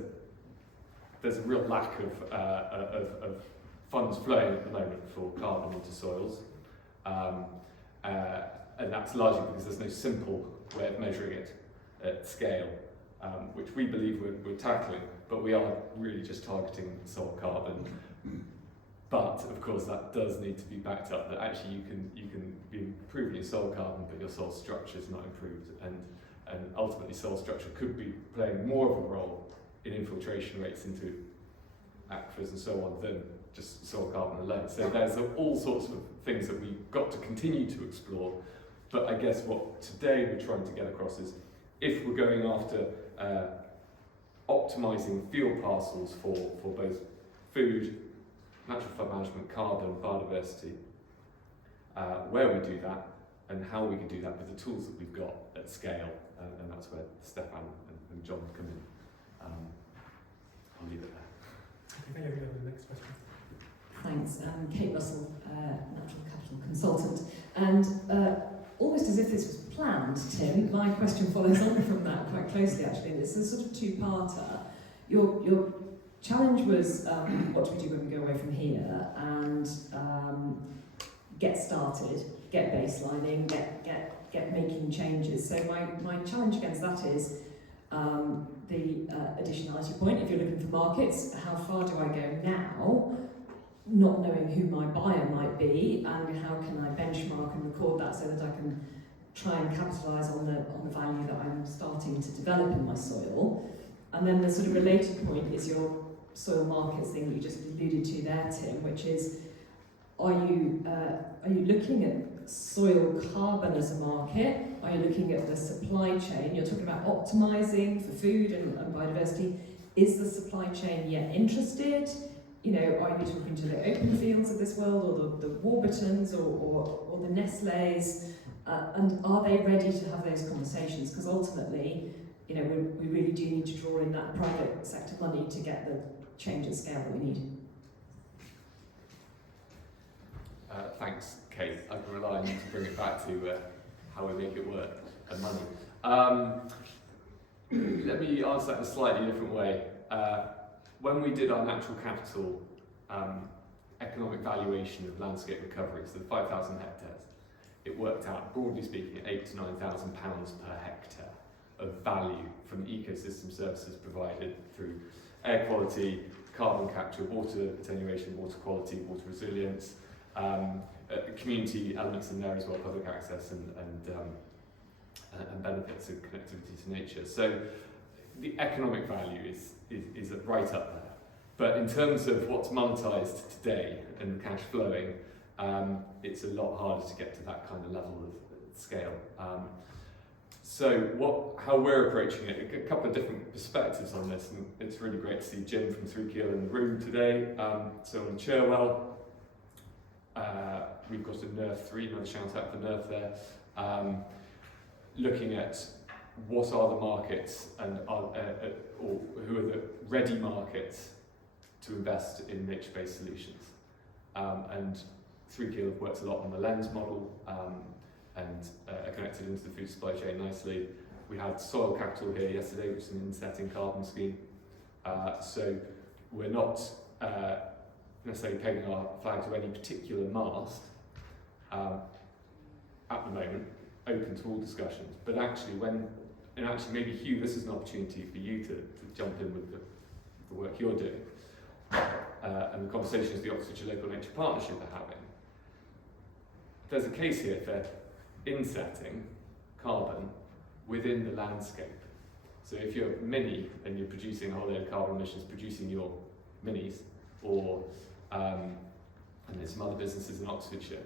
there's a real lack of funds flowing at the moment for carbon into soils. And that's largely because there's no simple way of measuring it at scale, which we believe we're tackling, but we are really just targeting soil carbon. But of course that does need to be backed up, that actually you can be improving your soil carbon, but your soil structure is not improved, and ultimately soil structure could be playing more of a role in infiltration rates into aquifers and so on than just soil carbon alone. So there's all sorts of things that we've got to continue to explore, but I guess what today we're trying to get across is, if we're going after optimising field parcels for both food, natural flood management, carbon, biodiversity, where we do that and how we can do that with the tools that we've got at scale, and that's where Stefan and Jon come in. I'll leave it there. Okay, go to the next question. Thanks. Kate Russell, Natural Capital Consultant. And almost as if this was planned, Tim, my question follows on from that quite closely, actually. And it's a sort of two-parter. Your challenge was, what do we do when we go away from here? And get started, get baselining, get making changes. So my challenge against that is the additionality point. If you're looking for markets, how far do I go now, not knowing who my buyer might be, and how can I benchmark and record that so that I can try and capitalise on the value that I'm starting to develop in my soil. And then the sort of related point is your soil markets thing that you just alluded to there, Tim, which is, are you looking at soil carbon as a market? Are you looking at the supply chain? You're talking about optimising for food and biodiversity. Is the supply chain yet interested? You know, are you talking to the open fields of this world, or the Warburtons, or the Nestles? And are they ready to have those conversations? Because ultimately, you know, we really do need to draw in that private sector money to get the change at scale that we need. Thanks, Kate. I can rely on you to bring it back to how we make it work and money. Let me answer that in a slightly different way. When we did our natural capital economic valuation of landscape recovery, so the 5,000 hectares, it worked out, broadly speaking, at £8,000 to £9,000 per hectare of value from the ecosystem services provided through air quality, carbon capture, water attenuation, water quality, water resilience, community elements in there as well, public access and benefits of connectivity to nature. So the economic value is right up there. But in terms of what's monetised today and cash flowing, it's a lot harder to get to that kind of level of scale. So how we're approaching it, a couple of different perspectives on this, and it's really great to see Jim from 3 Keel in the room today. So in Cherwell, we've got a NEIRF 3, another shout out for NEIRF there, looking at what are the markets and or who are the ready markets to invest in nature-based solutions. And 3 Keel works a lot on the lens model and are connected into the food supply chain nicely. We had Soil Capital here yesterday, which is an insetting carbon scheme. So we're not necessarily pegging our flag to any particular mast at the moment, open to all discussions. But actually, maybe Hugh, this is an opportunity for you to jump in with the work you're doing and the conversations the Oxfordshire Local Nature Partnership are having. There's a case here for insetting carbon within the landscape. So if you're mini and you're producing a whole load of carbon emissions, producing your minis, or and there's some other businesses in Oxfordshire,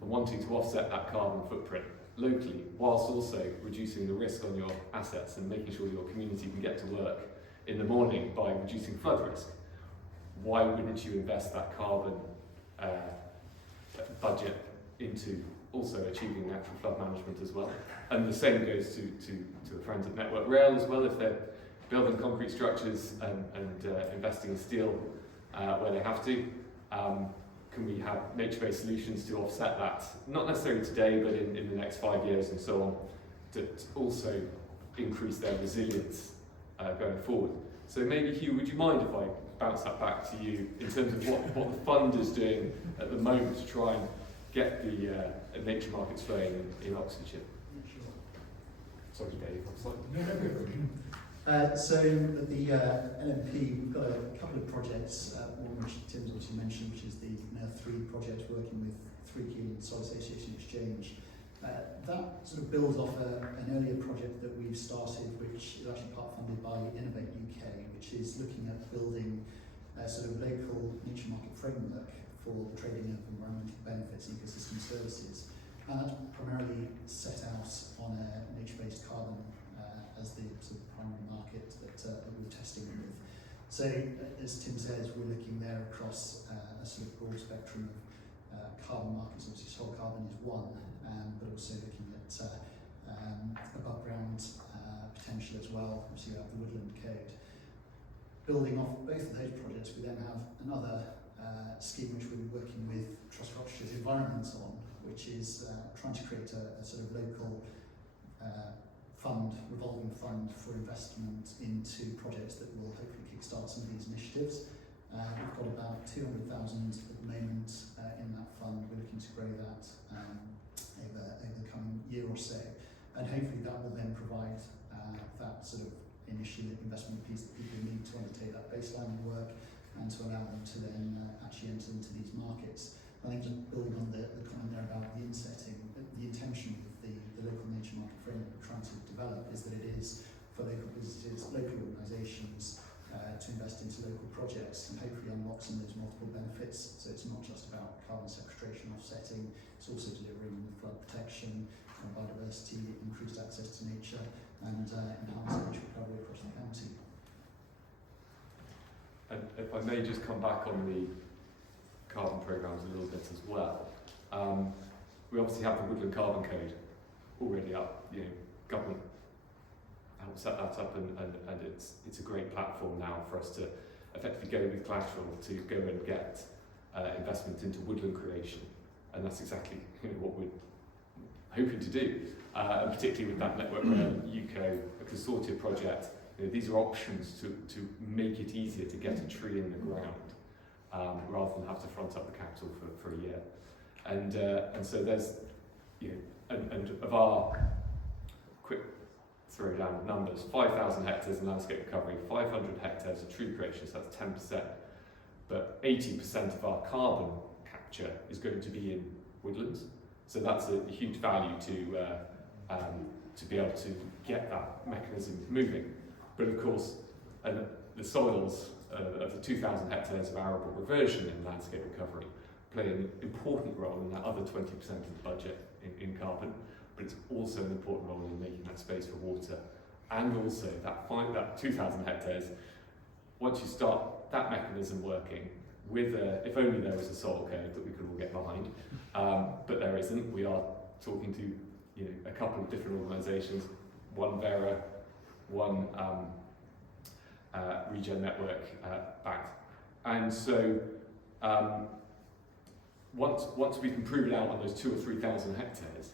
are wanting to offset that carbon footprint locally, whilst also reducing the risk on your assets and making sure your community can get to work in the morning by reducing flood risk, why wouldn't you invest that carbon budget into also achieving natural flood management as well? And the same goes to the friends at Network Rail as well. If they're building concrete structures and investing in steel where they have to, can we have nature-based solutions to offset that? Not necessarily today, but in the next 5 years and so on, to also increase their resilience going forward. So maybe, Hugh, would you mind if I bounce that back to you in terms of what the fund is doing at the moment to try and get the nature markets flowing in Oxfordshire. Sorry, Dave, I'm sorry. So at the NMP, we've got a couple of projects, one which Tim's obviously mentioned, which is the NEIRF 3 project working with Three Key Soil Association Exchange. That sort of builds off an earlier project that we've started, which is actually part funded by Innovate UK, which is looking at building a sort of local nature market framework for the trading of environmental benefits and ecosystem services. And that's primarily set out on a nature-based carbon as the sort of primary market that we're testing it with. So, as Tim says, we're looking there across a sort of broad spectrum of carbon markets. Obviously, soil carbon is one, but also looking at above ground potential as well. Obviously, we have the woodland code. Building off both of those projects, we then have another scheme which we're working with Trust for Oxfordshire's Environment on, which is trying to create a sort of local revolving fund for investment into projects that will hopefully kickstart some of these initiatives. We've got about 200,000 at the moment in that fund. We're looking to grow that over the coming year or so, and hopefully that will then provide that sort of initial investment piece that people need to undertake that baseline work and to allow them to then actually enter into these markets. I think just building on the comment there about the insetting, the intention of the local nature market framework we're trying to develop is that it is for local businesses, local organisations to invest into local projects and hopefully unlock some of those multiple benefits. So it's not just about carbon sequestration offsetting, it's also delivering flood protection, biodiversity, increased access to nature and enhanced nature recovery across the county. And if I may just come back on the carbon programmes a little bit as well. We obviously have the Woodland Carbon Code already up. You know, government helped set that up, and it's a great platform now for us to effectively go with collateral to go and get investment into woodland creation, and that's exactly what we're hoping to do. And particularly with that Network Rail UCO, a consortia project, these are options to make it easier to get a tree in the ground, rather than have to front up the capital for a year. And so there's, and of our quick throw down of numbers, 5,000 hectares in landscape recovery, 500 hectares of tree creation, so that's 10%. But 80% of our carbon capture is going to be in woodlands. So that's a huge value to be able to get that mechanism moving. But of course, the soils of the 2,000 hectares of arable reversion in landscape recovery play an important role in that other 20% of the budget in carbon, but it's also an important role in making that space for water. And also that 2,000 hectares, once you start that mechanism working, with if only there was a soil code that we could all get behind, but there isn't. We are talking to a couple of different organisations, one Vera, one Regen Network backed, and so once we can prove it out on those 2,000 or 3,000 hectares,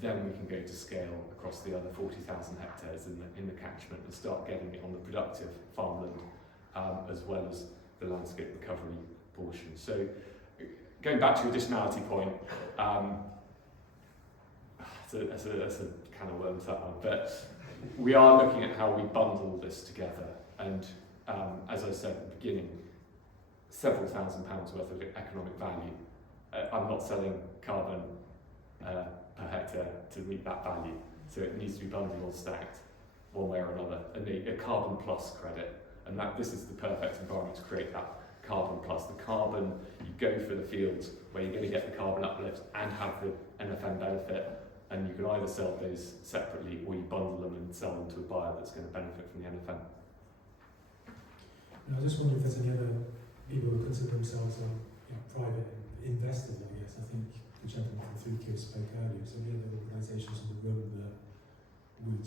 then we can go to scale across the other 40,000 hectares in the catchment and start getting it on the productive farmland as well as the landscape recovery portion. So going back to your additionality point, that's a can of worms, that one, but we are looking at how we bundle this together, and as I said at the beginning, several £1,000s worth of economic value. I'm not selling carbon per hectare to meet that value, so it needs to be bundled or stacked one way or another, and a carbon plus credit, and this is the perfect environment to create that carbon plus. The carbon, you go for the fields where you're going to get the carbon uplift and have the NFM benefit, and you can either sell those separately or you bundle them and sell them to a buyer that's going to benefit from the NFM. I just wonder if there's any other people who consider themselves private investors, I guess. I think the gentleman from 3Q spoke earlier, so any other organisations in the room that would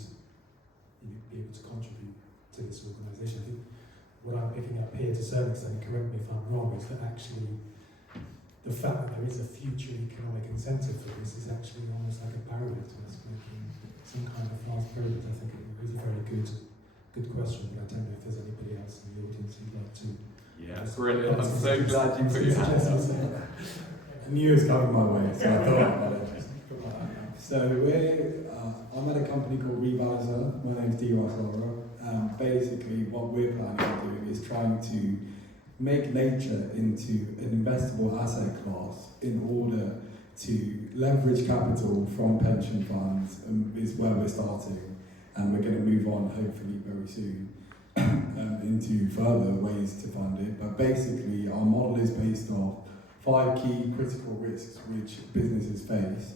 be able to contribute to this organisation. I think what I'm picking up here, to a certain extent, correct me if I'm wrong, is that actually the fact that there is a future economic incentive for this is actually almost like a barrier to us making some kind of fast progress. I think it was a very good question, but I don't know if there's anybody else in the audience who'd like to Yeah, brilliant. I'm so glad you put your hand up. I knew it was coming my way, so I thought I'd just put my hand up. So I'm at a company called Revalizer. My name's D-Ross Laura. Basically, what we're planning to do is trying to make nature into an investable asset class in order to leverage capital from pension funds, is where we're starting, and we're going to move on hopefully very soon into further ways to fund it. But basically our model is based off 5 key critical risks which businesses face.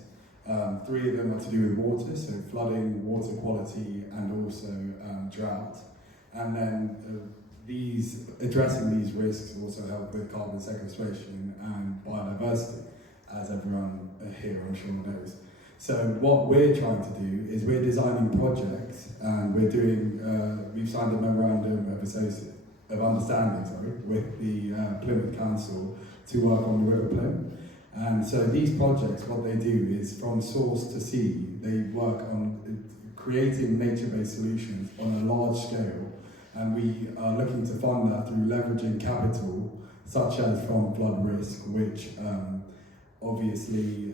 3 of them are to do with water, so flooding, water quality, and also drought. And then addressing these risks also help with carbon sequestration and biodiversity, as everyone here I'm sure knows. So what we're trying to do is we're designing projects, and we've signed a memorandum of understanding with the Plymouth Council to work on the River Plym. And so these projects, what they do is from source to sea, they work on creating nature-based solutions on a large scale, and we are looking to fund that through leveraging capital, such as from flood risk, which obviously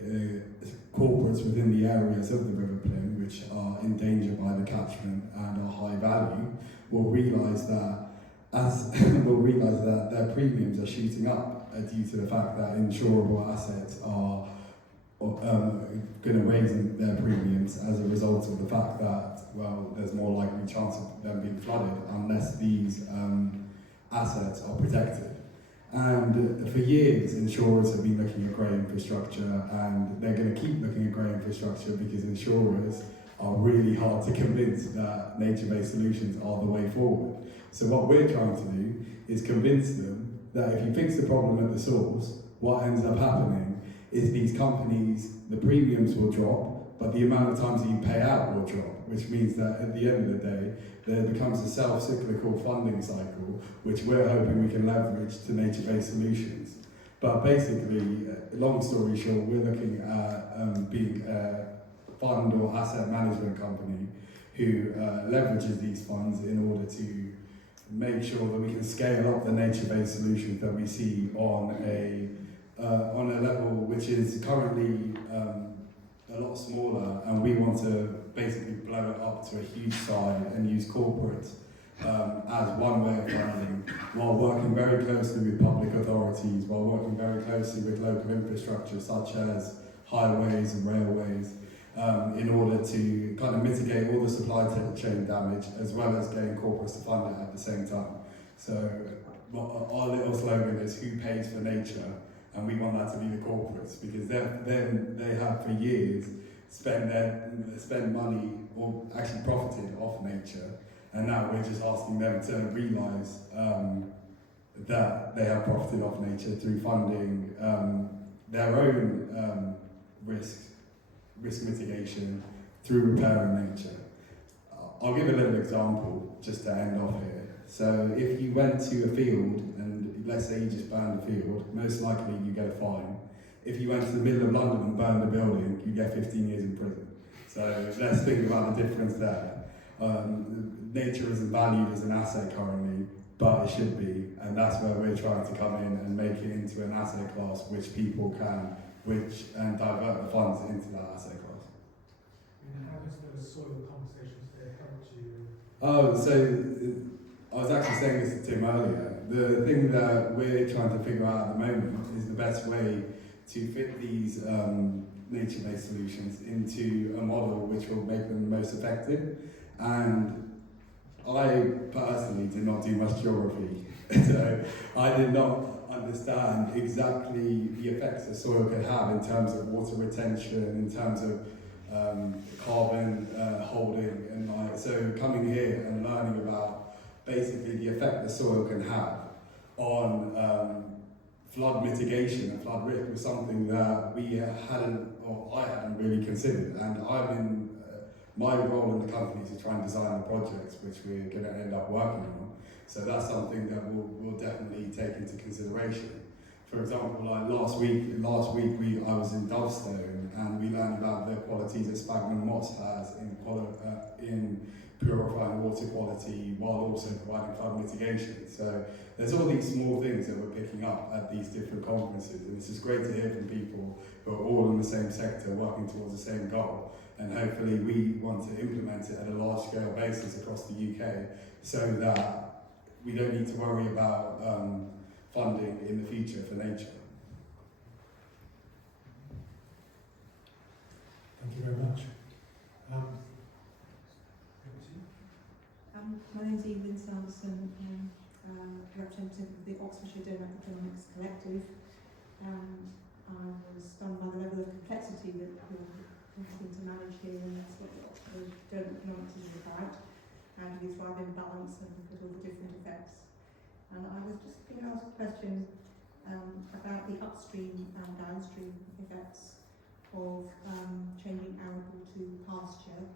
corporates within the areas of the River Plym, which are endangered by the catchment and are high value, will realise that their premiums are shooting up due to the fact that insurable assets are going to raise their premiums as a result of the fact that, well, there's more likely chance of them being flooded unless these assets are protected. And for years, insurers have been looking at grey infrastructure, and they're going to keep looking at grey infrastructure because insurers are really hard to convince that nature-based solutions are the way forward. So what we're trying to do is convince them that if you fix the problem at the source, what ends up happening is these companies, the premiums will drop, but the amount of times that you pay out will drop, which means that at the end of the day, there becomes a self-cyclical funding cycle, which we're hoping we can leverage to nature-based solutions. But basically, long story short, we're looking at being a fund or asset management company who leverages these funds in order to make sure that we can scale up the nature-based solutions that we see on a level which is currently a lot smaller, and we want to basically blow it up to a huge size and use corporates as one way of funding, while working very closely with public authorities, while working very closely with local infrastructure such as highways and railways, in order to kind of mitigate all the supply chain damage, as well as getting corporates to fund it at the same time. So our little slogan is "Who pays for nature?" And we want that to be the corporates, because they have for years spent money or actually profited off nature, and now we're just asking them to realise that they have profited off nature through funding their own risk mitigation through repairing nature. I'll give a little example just to end off here. So if you went to a field and let's say you just burned a field, most likely you get a fine. If you went to the middle of London and burned a building, you get 15 years in prison. So let's think about the difference there. Nature isn't valued as an asset currently, but it should be, and that's where we're trying to come in and make it into an asset class which people can, and divert the funds into that asset class. And how does the soil conversation today help you? Oh, so I was actually saying this to Tim earlier. The thing that we're trying to figure out at the moment is the best way to fit these nature-based solutions into a model which will make them most effective. And I personally did not do much geography, so I did not understand exactly the effects the soil could have in terms of water retention, in terms of carbon holding, and so coming here and learning about basically the effect the soil can have on flood mitigation and flood risk was something that I hadn't really considered, and my role in the company is to try and design the projects which we're going to end up working on. So that's something that we'll definitely take into consideration. For example, like last week I was in Dovestone, and we learn about the qualities that sphagnum moss has in purifying water quality while also providing flood mitigation. So there's all these small things that we're picking up at these different conferences, and it's just great to hear from people who are all in the same sector working towards the same goal. And hopefully we want to implement it at a large scale basis across the UK so that we don't need to worry about funding in the future for nature. Thank you very much. My name's Evelyn Sanderson, representative of the Oxfordshire Donor Economics Collective. I was stunned by the level of complexity that you're looking to manage here, and that's what the Oxfordshire Donor Economics is about. How do we thrive in balance and look at all the different effects? And I was just going to ask a question about the upstream and downstream effects of changing arable to pasture.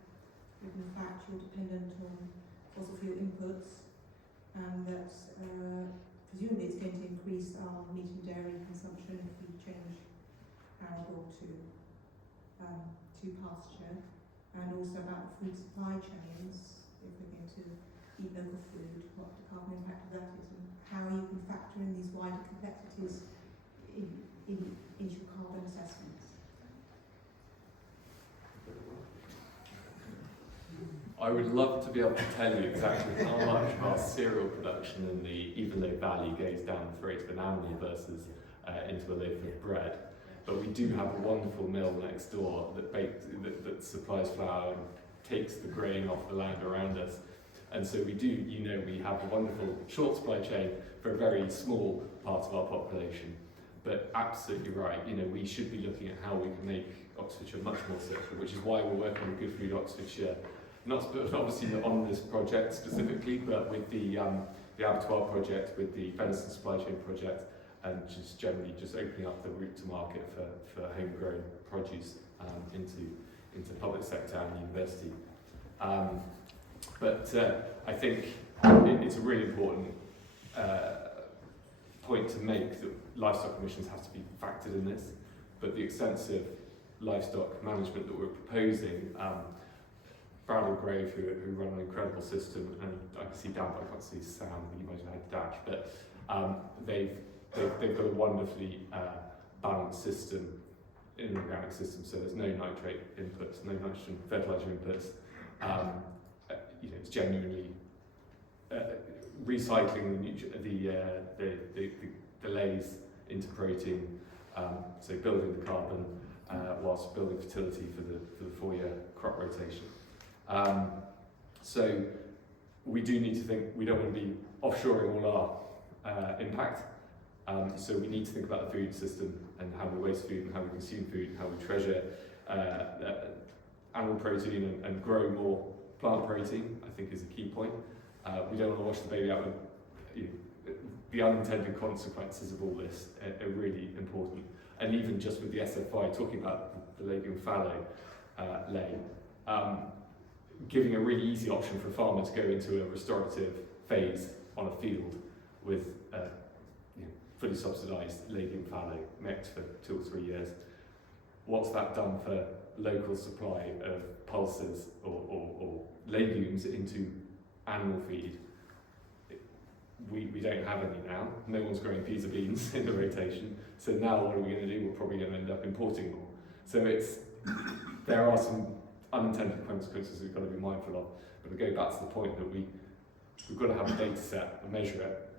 Given the fact you're dependent on fossil fuel inputs, and that presumably it's going to increase our meat and dairy consumption if we change arable to pasture, and also about food supply chains, if we're going to eat local food, what the carbon impact of that is, and how you can factor in these wider complexities into your carbon assessments. I would love to be able to tell you exactly how much our cereal production in the Evenlode Valley goes down the throat of an animal versus into a loaf of bread. But we do have a wonderful mill next door that supplies flour and takes the grain off the land around us. And so we do, we have a wonderful short supply chain for a very small part of our population. But absolutely right, we should be looking at how we can make Oxfordshire much more circular, which is why we're working on Good Food Oxfordshire. Obviously not on this project specifically, but with the abattoir project, with the venison supply chain project, and just generally just opening up the route to market for homegrown produce into public sector and university. But I think it's a really important point to make that livestock emissions have to be factored in this, but the extensive livestock management that we're proposing, Bradley Grove, who run an incredible system, and I can see Dan, but I can't see Sam, you might have had to dash, but they've got a wonderfully balanced system in an organic system, so there's no nitrate inputs, no nitrogen fertilizer inputs. It's genuinely recycling the lays into protein, so building the carbon whilst building fertility for the 4-year crop rotation. So we do need to think, we don't want to be offshoring all our impact, so we need to think about the food system and how we waste food and how we consume food and how we treasure animal protein and grow more plant protein, I think is a key point. We don't want to wash the baby out with the unintended consequences of all this are really important. And even just with the SFI, talking about the legume fallow lay, giving a really easy option for a farmer to go into a restorative phase on a field with fully subsidised legume fallow mixed for 2 or 3 years. What's that done for local supply of pulses or legumes into animal feed? We don't have any now. No one's growing peas or beans in the rotation. So now what are we going to do? We're probably going to end up importing more. So there are some unintended consequences we've got to be mindful of. But we go back to the point that we've got to have a data set and measure it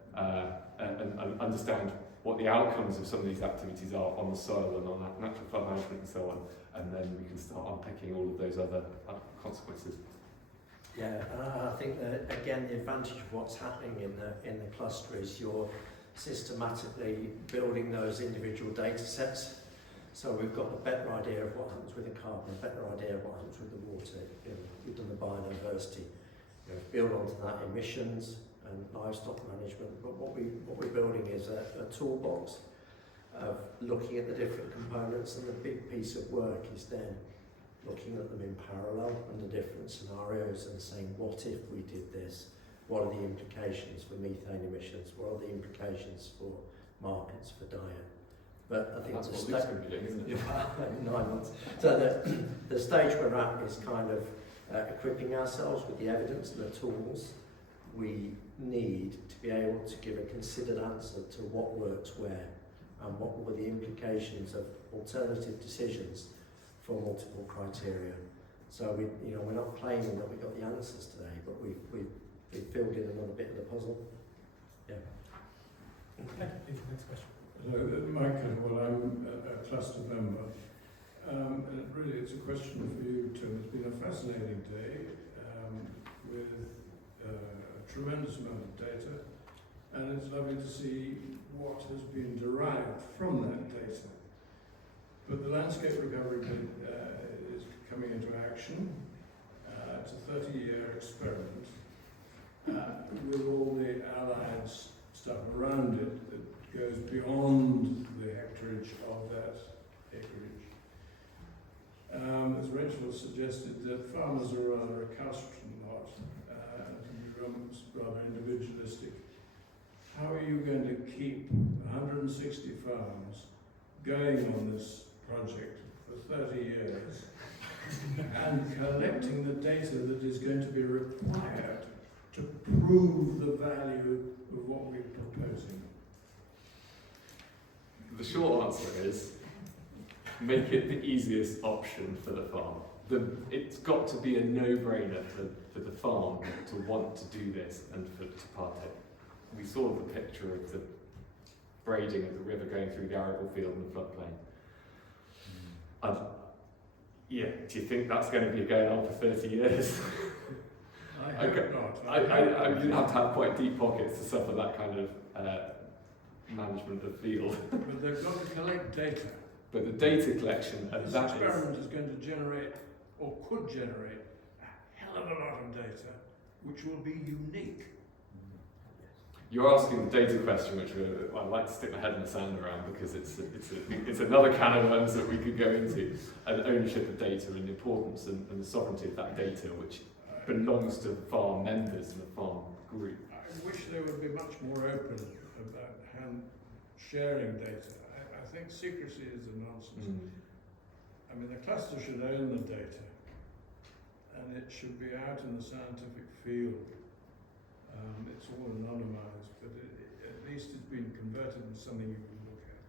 and understand what the outcomes of some of these activities are on the soil and on natural flood management and so on, and then we can start unpicking all of those other consequences. Yeah, I think that again the advantage of what's happening in the cluster is you're systematically building those individual data sets. So we've got a better idea of what happens with the carbon, a better idea of what happens with the water. We've done the biodiversity. Build onto that emissions and livestock management. But what we're building is a toolbox of looking at the different components, and the big piece of work is then looking at them in parallel under different scenarios and saying, what if we did this? What are the implications for methane emissions? What are the implications for markets, for diet? But I think That's the what Luke's going to be doing, isn't it? 9 months. So the stage we're at is kind of equipping ourselves with the evidence and the tools we need to be able to give a considered answer to what works where and what were the implications of alternative decisions for multiple criteria. So we're not claiming that we've got the answers today, but we've filled in another bit of the puzzle. Yeah. Next question. Hello, Michael. Well, I'm a cluster member. And really, it's a question for you, Tim. It's been a fascinating day with a tremendous amount of data, and it's lovely to see what has been derived from that data. But the landscape recovery is coming into action. It's a 30-year experiment with all the allied stuff around it that goes beyond the hectarage of that acreage. As Rachel suggested, that farmers are rather a recalcitrant lot, rather individualistic. How are you going to keep 160 farms going on this project for 30 years and collecting the data that is going to be required to prove the value of what we're proposing? The short answer is make it the easiest option for the farm. It's got to be a no-brainer for the farm to want to do this and to partake. We saw the picture of the braiding of the river going through the arable field and the floodplain. Yeah, do you think that's going to be going on for 30 years? I hope not. You'd have to have quite deep pockets to suffer that kind of management of field. But they've got to collect data. But the data collection and this experiment is going to generate, or could generate, a hell of a lot of data, which will be unique. You're asking the data question, which I'd like to stick my head in the sand around, because it's another can of worms that we could go into, and ownership of data and the importance and the sovereignty of that data, which belongs to farm members and the farm group. I wish they would be much more open about sharing data. I think secrecy is a nonsense. I mean, the cluster should own the data, and it should be out in the scientific field. It's all anonymized, but at least it's been converted into something you can look at.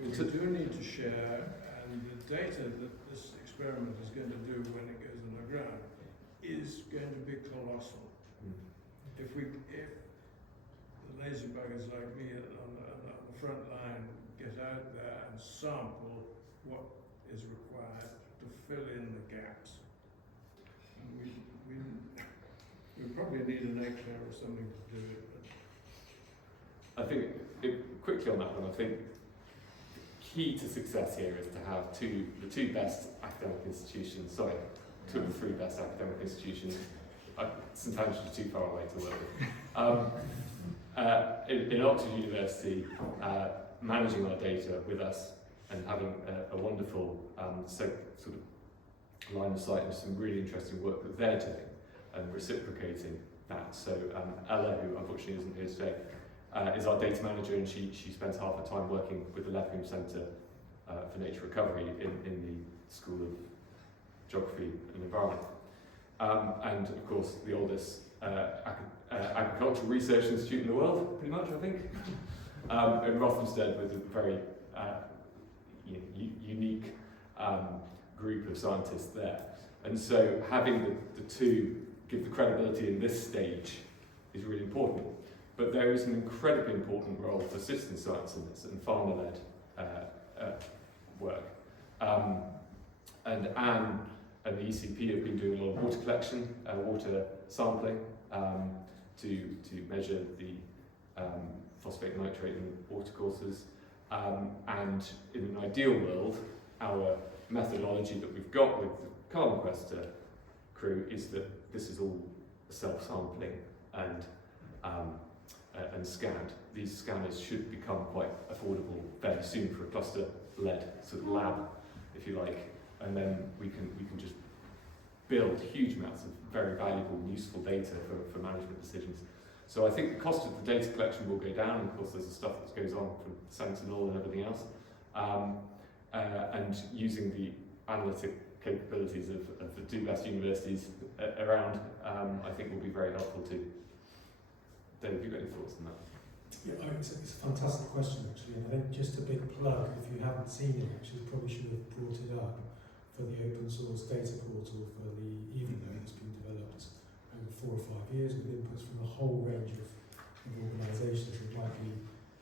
We do need to share, and the data that this experiment is going to do when it goes underground is going to be colossal. If the lazy buggers like me on the front line get out there and sample what is required to fill in the gaps, and we probably need an eggshell or something to do it. I think, quickly on that one, I think the key to success here is to have the two best academic institutions, two of the three best academic institutions. St Andrews is too far away to work with. In Oxford University, managing our data with us and having a wonderful sort of line of sight and some really interesting work that they're doing and reciprocating that. So Ella, who unfortunately isn't here today, is our data manager, and she spends half her time working with the Leveling Centre for Nature Recovery in the School of Geography and Environment. And of course, the oldest agricultural research institute in the world, pretty much, I think, in Rothamsted, with a very unique group of scientists there. And so having the two give the credibility in this stage is really important. But there is an incredibly important role for citizen science in this and farmer-led work. And Anne and the ECP have been doing a lot of water collection, water sampling, to measure the phosphate nitrate in watercourses. And in an ideal world, our methodology that we've got with the Carbon Quester crew is that this is all self-sampling and scanned. These scanners should become quite affordable fairly soon for a cluster-led sort of lab, if you like, and then we can just build huge amounts of very valuable and useful data for management decisions. So I think the cost of the data collection will go down. Of course, there's the stuff that goes on from Sentinel and everything else. And using the analytic capabilities of the two best universities around, I think will be very helpful too. Dave, have you got any thoughts on that? Yeah, it's a fantastic question actually, and I think just a big plug, if you haven't seen it, actually probably should have brought it up for the open source data portal for the Evenlode that's been developed over 4 or 5 years with inputs from a whole range of organisations. It might be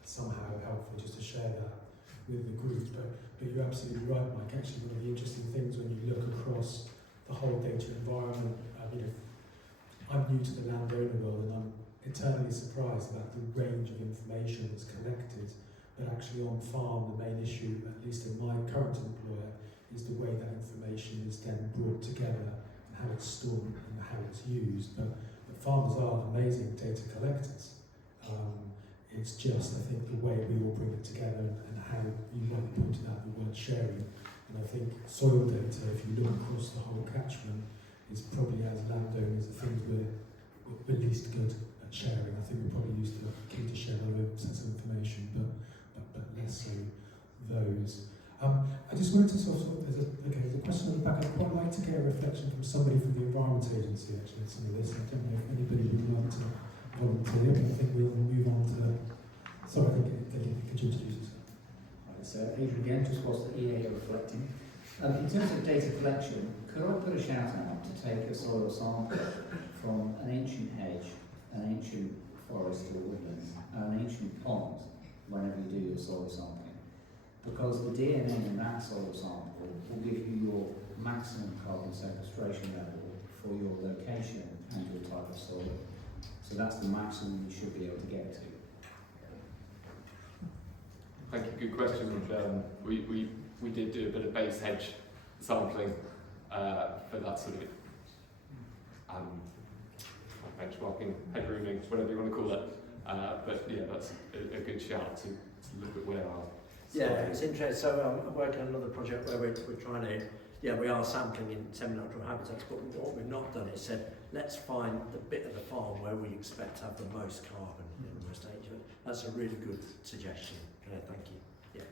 somehow helpful just to share that with the group, but you're absolutely right, Mike. Actually, one of the interesting things when you look across the whole data environment, I'm new to the landowner world and I'm eternally surprised about the range of information that's collected, but actually on farm the main issue, at least in my current employer, is the way that information is then brought together and how it's stored and how it's used. But farmers are amazing data collectors. It's just, I think, the way we all bring it together and how you might pointed out the word sharing. And I think soil data, if you look across the whole catchment, is probably as landowners the things we're least good at sharing. I think we're probably used to keen to share other sets of information, but less so those. I just wanted to sort of there's a question on the back. I'd quite like to get a reflection from somebody from the Environment Agency actually on some of this. I don't know if anybody would like to volunteer, but I think we'll move on to. Sorry, I think could you introduce yourself? Right, so Adrian again, just whilst the EA are reflecting. In terms of data collection, could I put a shout out to take a soil sample from an ancient hedge, an ancient forest or woodland, and an ancient pond whenever you do your soil sampling? Because the DNA in that soil sample will give you your maximum carbon sequestration level for your location and your type of soil. So that's the maximum you should be able to get to. Thank you, good question. We did do a bit of base hedge sampling for that sort of benchmarking, headrooming, whatever you want to call it. But yeah, that's a good shout to look at where our... Yeah, it's interesting. So I'm working on another project where we're trying to, we are sampling in semi-natural habitats, but what we've not done is said, let's find the bit of the farm where we expect to have the most carbon in the most ancient. That's a really good suggestion. Thank you. Yeah.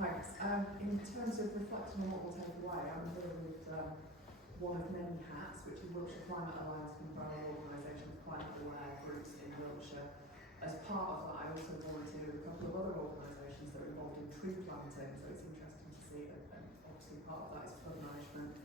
Thanks. In terms of reflecting on what we'll take away, I'm here with one of many hats, which is Wiltshire Climate Alliance, an umbrella organisation of climate aware groups in Wiltshire. As part of that, I also volunteer with a couple of other organisations that are involved in tree planting, so it's interesting to see that obviously part of that is flood management.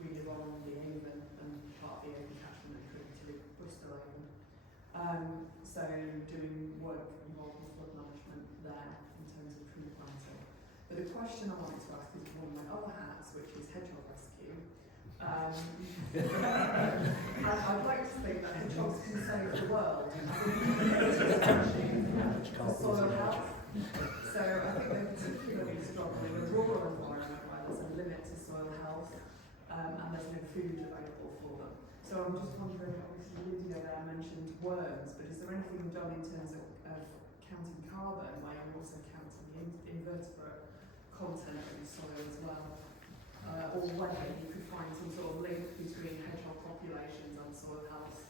We live on the Avon and part of the Avon catchment and to Bristol Avon. So doing work involved with flood management there in terms of tree planting. But the question I wanted to ask is one of my other hats, which is hedgehog rescue. I'd like to think that hedgehogs can save the world. Soil health. So I think they're particularly strong in a rural environment where there's a limit to soil health and there's no food available for them. So I'm just wondering, obviously Lydia there mentioned worms, but is there anything done in terms of counting carbon where you're also counting the invertebrate content of the soil as well? Or whether you could find some sort of link between hedgehog populations and soil health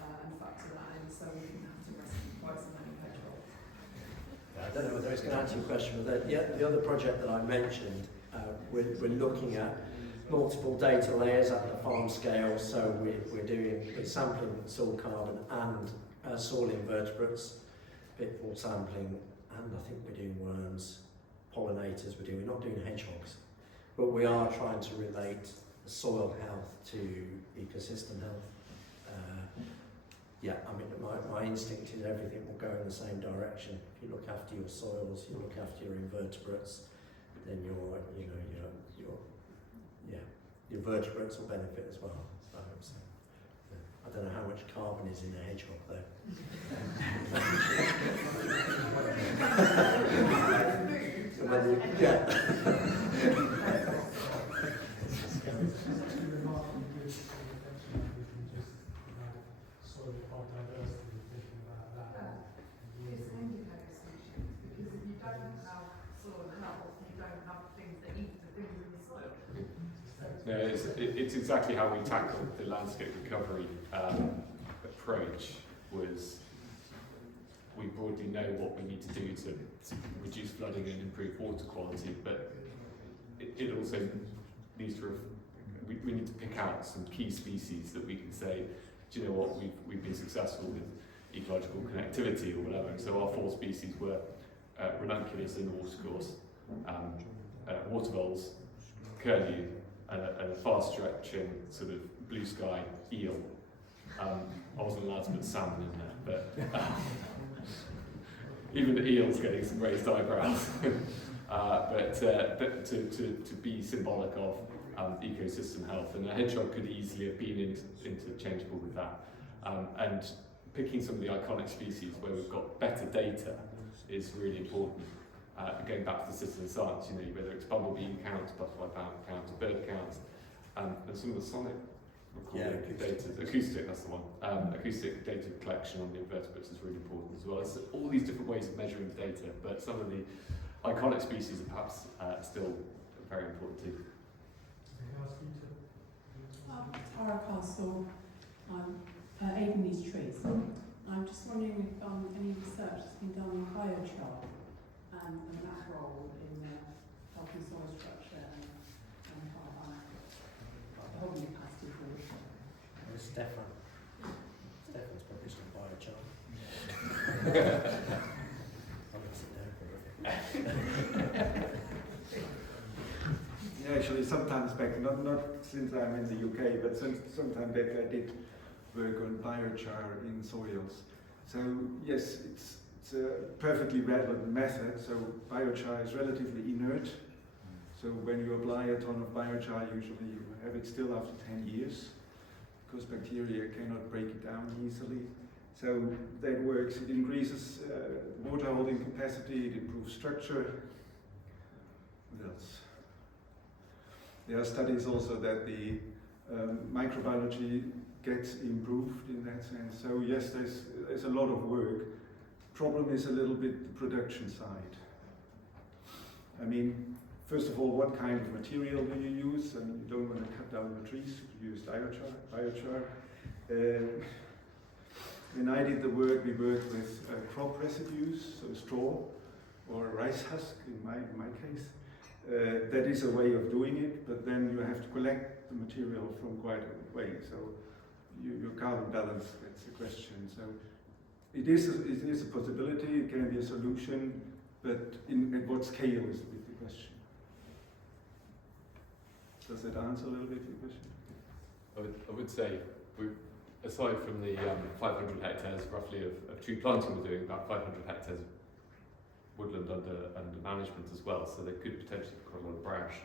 and factor that in so we didn't have to rescue quite so many hedgehogs. I don't know whether it's going to answer your question, but the other project that I mentioned, we're looking at multiple data layers at the farm scale, so we're sampling soil carbon and soil invertebrates, pitfall sampling, and I think we're doing worms, pollinators, we're not doing hedgehogs. But we are trying to relate soil health to ecosystem health. My instinct is everything will go in the same direction. If you look after your soils, you look after your invertebrates, then your vertebrates will benefit as well. I hope so. Yeah. I don't know how much carbon is in a hedgehog though. No, it's exactly how we tackled the landscape recovery approach. Was we broadly know what we need to do to reduce flooding and improve water quality, but it also needs to. We need to pick out some key species that we can say, do you know what, we've been successful with ecological connectivity or whatever. And so our 4 species were ranunculus in the watercourse, water voles, curlew, and a fast-stretching sort of blue sky eel. I wasn't allowed to put salmon in there, but even the eel's getting some raised eyebrows. But to be symbolic of ecosystem health, and a hedgehog could easily have been interchangeable with that. And picking some of the iconic species where we've got better data is really important. Going back to the citizen science, you know, whether it's bumblebee counts, butterfly counts, bird counts, and some of the sonic recording data, acoustic, that's the one. Acoustic data collection on the invertebrates is really important as well. It's all these different ways of measuring data, but some of the iconic species are perhaps still very important too. Tara Castle, aiding these trees. I'm just wondering if any research has been done on biochar and that role in helping soil structure and the holding capacity for water. Stefan's published on biochar. I'll sit down for a bit. Yeah, actually, sometimes back, not since I'm in the UK, but sometime back I did work on biochar in soils. So yes, it's a perfectly relevant method. So biochar is relatively inert. So when you apply a ton of biochar, usually you have it still after 10 years, because bacteria cannot break it down easily. So that works. It increases water holding capacity, it improves structure. What else? There are studies also that the microbiology gets improved in that sense. So yes, there's a lot of work. Problem is a little bit the production side. I mean, first of all, what kind of material do you use? I mean, you don't want to cut down the trees, you use biochar. When I did the work, we worked with crop residues, so straw or rice husk in my case. That is a way of doing it, but then you have to collect the material from quite a way, so your carbon balance gets a question. So it is a possibility, it can be a solution, but at what scale is the question. Does that answer a little bit your question? I would say, aside from the 500 hectares roughly of tree planting we're doing, about 500 hectares woodland under management as well, so there could potentially be quite a lot of brash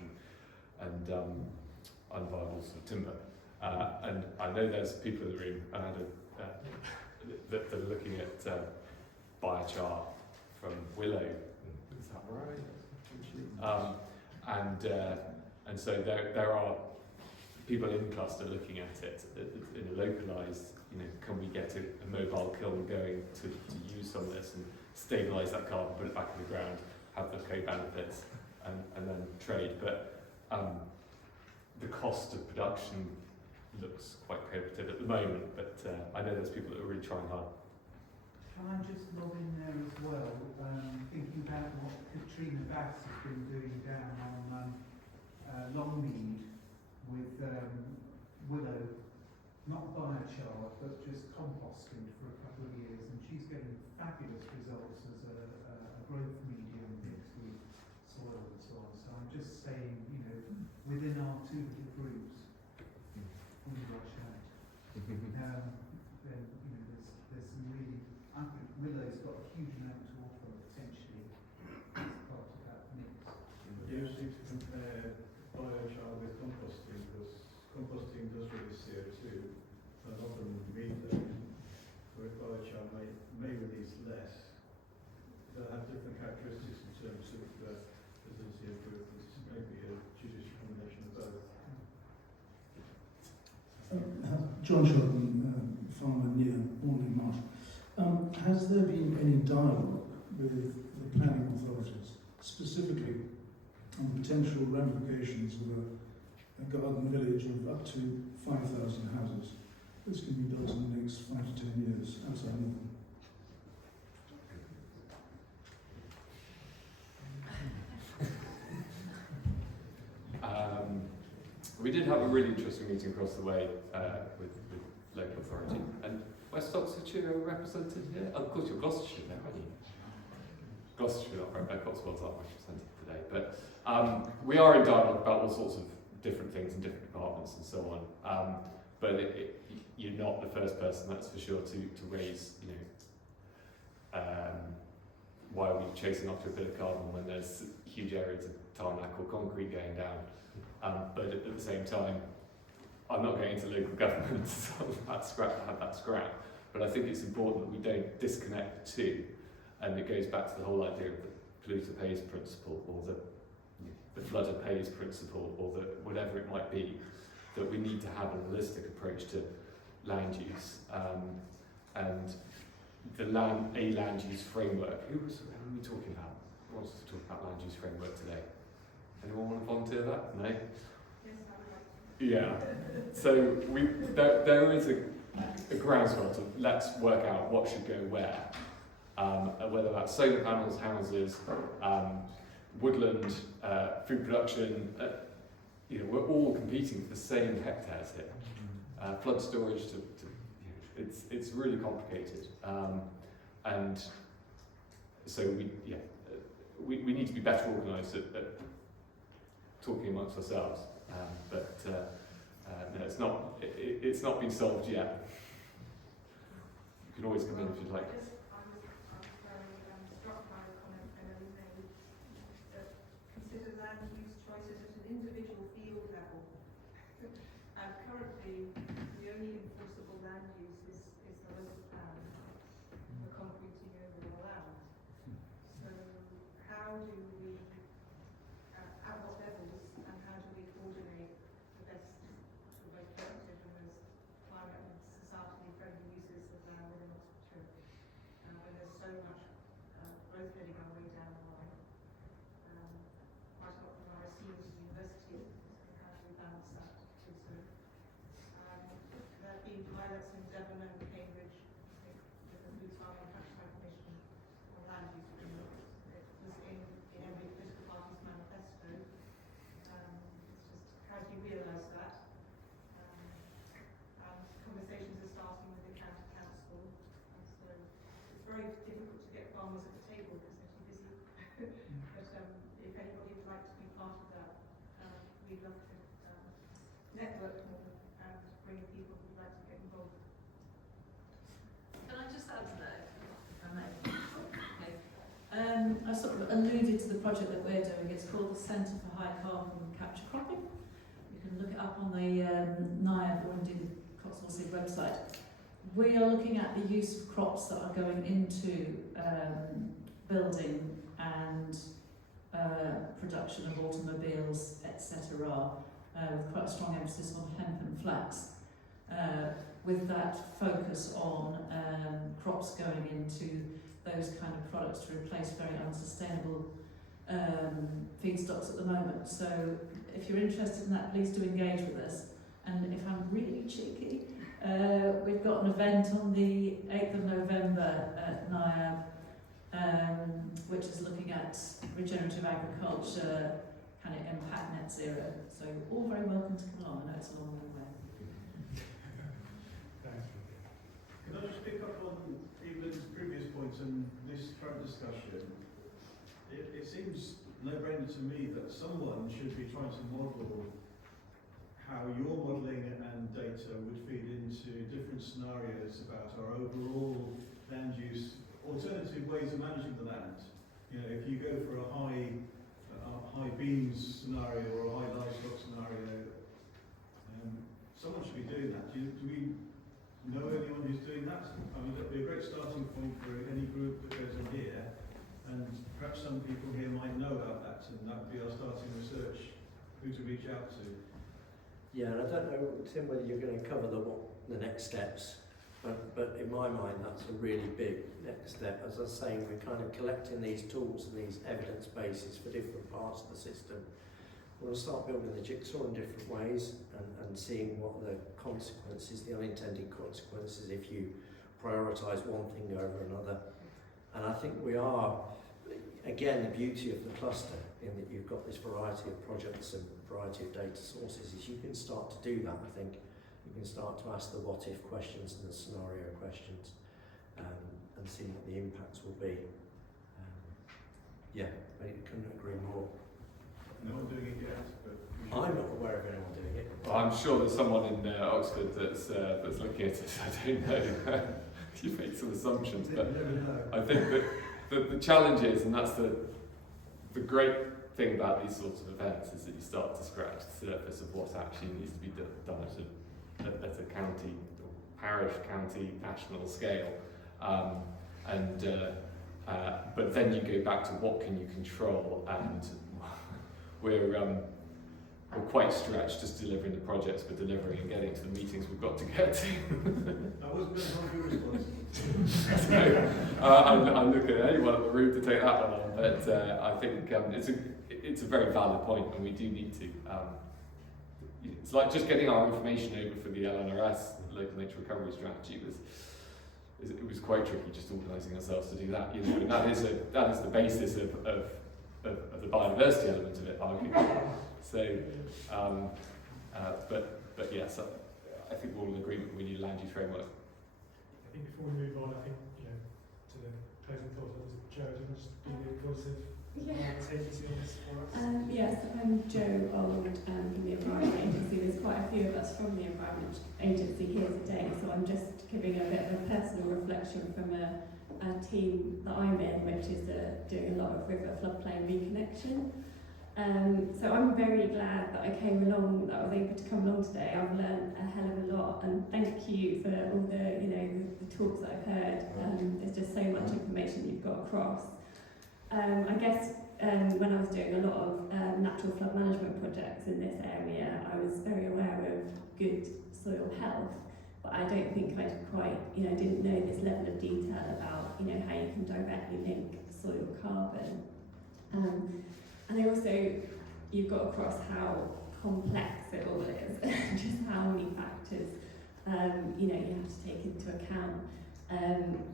and unviable sort of timber. And I know there's people in the room that are looking at biochar from willow. Is that right? And so there are people in cluster looking at it in a localised, you know, can we get a mobile kiln going to use some of this and stabilise that carbon, put it back in the ground, have the co-benefits, and then trade. But the cost of production looks quite prohibitive at the moment, but I know there's people that are really trying hard. Can I just lob in there as well, thinking about what Katrina Bass has been doing down on Longmead with willow, not biochar, but just composting for a couple of years, and she's getting fabulous results as a growth medium mixed with soil and so on. So I'm just saying, you know, within our two little groups, we watch out. Then, you know, there's some really, I think willow's got a huge amount to offer potentially as part of that mix. Do you think to compare biochar with composting, because composting does release CO2 and often methane, where biochar may release less. They'll have different characteristics in terms of fertility improvements. Maybe a judicious combination of both. Jon Storkey, farmer near Hornley Marsh. Has there been any dialogue with the planning authorities, specifically on potential ramifications of a a garden village of up to 5,000 houses. This can be built in the next 5 to 10 years outside London. We did have a really interesting meeting across the way with local authority. And West Oxfordshire are represented here? Oh, of course, you're Gloucestershire now, aren't you? Gloucestershire, Cotswolds aren't represented today. But we are in dialogue about all sorts of different things in different departments and so on. But you're not the first person, that's for sure, to raise, why are we chasing after a bit of carbon when there's huge areas of tarmac or concrete going down? But at the same time, I'm not going into local government to have that scrap. But I think it's important that we don't disconnect the two. And it goes back to the whole idea of the polluter pays principle, or the floodder pays principle, or whatever it might be, that we need to have a holistic approach to land use. And a land use framework. Who are we talking about? Who wants to talk about land use framework today? Anyone want to volunteer that? No? Yeah. So there is a groundswell to let's work out what should go where. Whether that's solar panels, houses, woodland, food production, we're all competing for the same hectares here. Flood storage, it's really complicated. And so we need to be better organised at talking amongst ourselves, but no, it's not been solved yet. You can always come in if you'd like. I was very struck by the comment Emily made that consider land use choices at an individual field level. And currently, the only enforceable land use is the local plan, the concreting over the land. So how do we, at what levels, and how do we coordinate the most productive and most climate and societally friendly uses of land within Oxfordshire, when there's so much growth heading our way down the line. Quite a lot of our esteemed universities, how do we balance that too soon? There have been pilots in Devon and Cambridge, I think, with the Blue Farm and Catchment Commission on land use frameworks. It was in every political party's manifesto. It's just, how do you realise that? And conversations are starting with the county council, and so it's very difficult to get farmers at the table because they're too busy. But if anybody would like to be part of that, we'd love to network more and bring people who'd like to get involved. Can I just add to that, if I may? Okay. I sort of alluded to the project that we're doing. It's called the Centre for High Carbon Capture Cropping. You can look it up on the NEIRF or indeed the Cotswold website. We are looking at the use of crops that are going into building and production of automobiles, etc., with quite a strong emphasis on hemp and flax, with that focus on crops going into those kind of products to replace very unsustainable feedstocks at the moment. So if you're interested in that, please do engage with us. And if I'm really cheeky, we've got an event on the 8th of November at NIAB, which is looking at regenerative agriculture, kind of impact net zero. So you're all very welcome to come along. I know it's a long way. Can I just pick up on Evelyn's previous points and this current discussion? It seems no-brainer to me that someone should be trying to model how your modelling and data would feed into different scenarios about our overall land use, alternative ways of managing the land. If you go for a high beans scenario or a high livestock scenario, someone should be doing that. Do we know anyone who's doing that? I mean, that'd be a great starting point for any group that goes in here, and perhaps some people here might know about that, and that would be our starting research, who to reach out to. Yeah, and I don't know, Tim, whether you're going to cover the next steps, but in my mind that's a really big next step. As I was saying, we're kind of collecting these tools and these evidence bases for different parts of the system, we'll start building the jigsaw in different ways and seeing what the consequences, the unintended consequences, if you prioritise one thing over another. And I think we are, again, the beauty of the cluster in that you've got this variety of projects and variety of data sources is you can start to do that. I think you can start to ask the what if questions and the scenario questions and see what the impacts will be. Yeah, I couldn't agree more. No one doing it yet, but I'm not aware of anyone doing it. Well, I'm sure there's someone in Oxford that's looking at this. I don't know. You make some assumptions, but I think that the challenge is, and that's the great thing about these sorts of events, is that you start to scratch the surface of what actually needs to be done at a county, or parish, county, national scale. But then you go back to what can you control, and we're quite stretched just delivering the projects we're delivering and getting to the meetings we've got to get to. I wasn't going to hold your response. So, I'm looking at anyone in the room to take that one on, but I think it's a very valid point, and we do need to. It's like just getting our information over for the LNRS, the Local Nature Recovery Strategy, it was quite tricky just organising ourselves to do that. You know, and that is the basis of the biodiversity element of it, arguably. So, but yes, I think we're all in agreement we need a land use framework. I think before we move on, I think, to the closing thoughts, Joe, do you want to just be the voice of agency on this for us? Yes, I'm Jo Old from the Environment Agency. There's quite a few of us from the Environment Agency here today, so I'm just giving a bit of a personal reflection from a team that I'm in, which is doing a lot of river floodplain reconnection. So I'm very glad that I was able to come along today. I've learned a hell of a lot, and thank you for all the talks that I've heard. There's just so much information you've got across. I guess when I was doing a lot of natural flood management projects in this area, I was very aware of good soil health, but I don't think I'd quite, didn't know this level of detail about, how you can directly link soil carbon. And I also, you've got across how complex it all is, just how many factors, you have to take into account.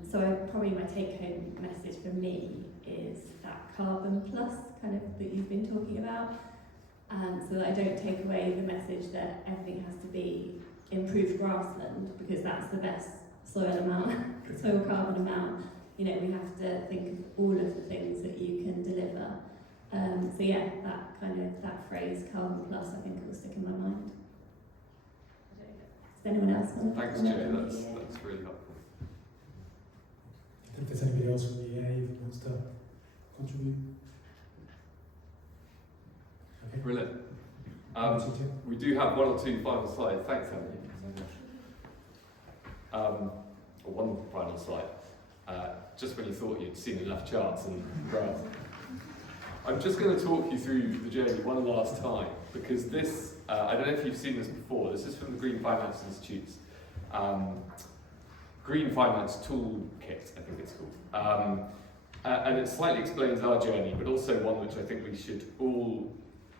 So probably my take-home message for me is that carbon plus kind of that you've been talking about, so that I don't take away the message that everything has to be improved grassland, because that's the best soil carbon amount. We have to think of all of the things that you can deliver. So yeah, that phrase carbon plus, I think it will stick in my mind. Does anyone else want to? Thanks, Joe. That's really helpful. I think if there's anybody else from the EA who wants to contribute. Okay. Brilliant. We do have one or two final slides. Thanks, Emily. Or one final slide. Just when you thought you'd seen enough charts and graphs. I'm just going to talk you through the journey one last time, because this, I don't know if you've seen this before, this is from the Green Finance Institute's Green Finance Toolkit, I think it's called. And it slightly explains our journey, but also one which I think we should all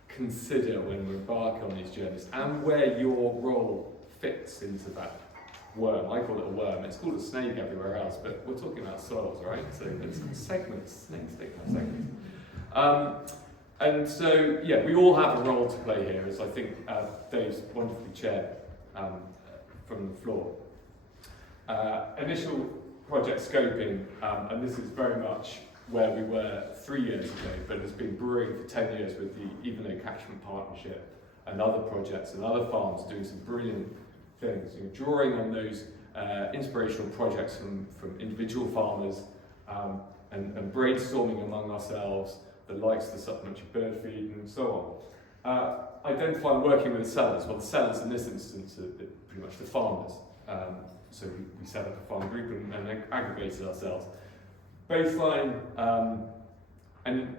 consider when we embark on these journeys, and where your role fits into that worm. I call it a worm, it's called a snake everywhere else, but we're talking about soils, right? So it's segments, snakes take up segments. And so, yeah, we all have a role to play here, as I think Dave's wonderfully chaired from the floor. Initial project scoping, and this is very much where we were 3 years ago, but it's been brewing for 10 years with the Evenlode Catchment Partnership and other projects and other farms doing some brilliant things, drawing on those inspirational projects from individual farmers and brainstorming among ourselves, the likes of the supplementary bird feed and so on. Identifying working with the sellers. Well, the sellers in this instance are pretty much the farmers. So we set up a farm group and aggregated ourselves. Baseline and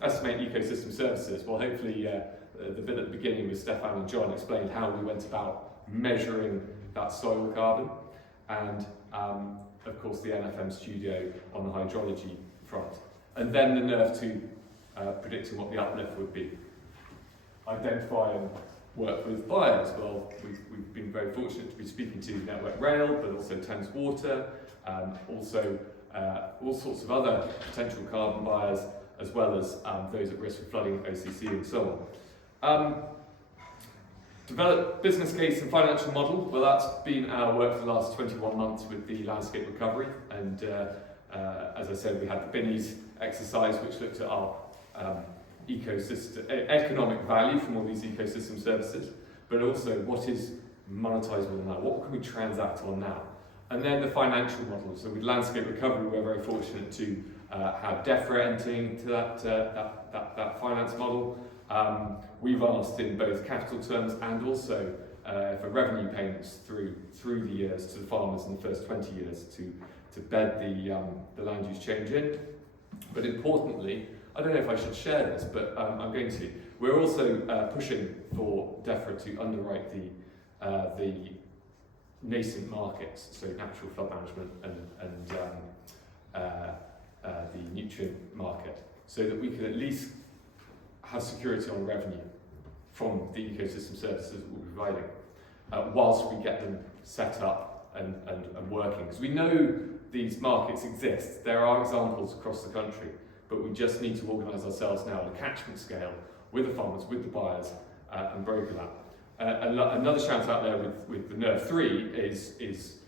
estimate ecosystem services. Well, hopefully the bit at the beginning with Stefan and Jon explained how we went about measuring that soil carbon, and of course the NFM studio on the hydrology front. And then the NEIRF 2 predicting what the uplift would be. identify and work with buyers. Well, we've been very fortunate to be speaking to Network Rail, but also Thames Water, also all sorts of other potential carbon buyers, as well as those at risk of flooding, OCC and so on. Develop business case and financial model. Well, that's been our work for the last 21 months with the landscape recovery, and as I said, we had the Binnies exercise, which looked at our ecosystem, economic value from all these ecosystem services, but also what is monetizable now, what can we transact on now, and then the financial model. So with landscape recovery, we're very fortunate to have DEFRA entering into that finance model. We've asked in both capital terms and also for revenue payments through the years to the farmers in the first 20 years to bed the land use change in. But importantly, I don't know if I should share this, but I'm going to. We're also pushing for DEFRA to underwrite the nascent markets, so natural flood management and the nutrient market, so that we can at least have security on revenue from the ecosystem services that we're providing, whilst we get them set up and working. Because we know these markets exist. There are examples across the country, but we just need to organise ourselves now at a catchment scale with the farmers, with the buyers, and broker that. Another shout out there with the NEIRF 3 is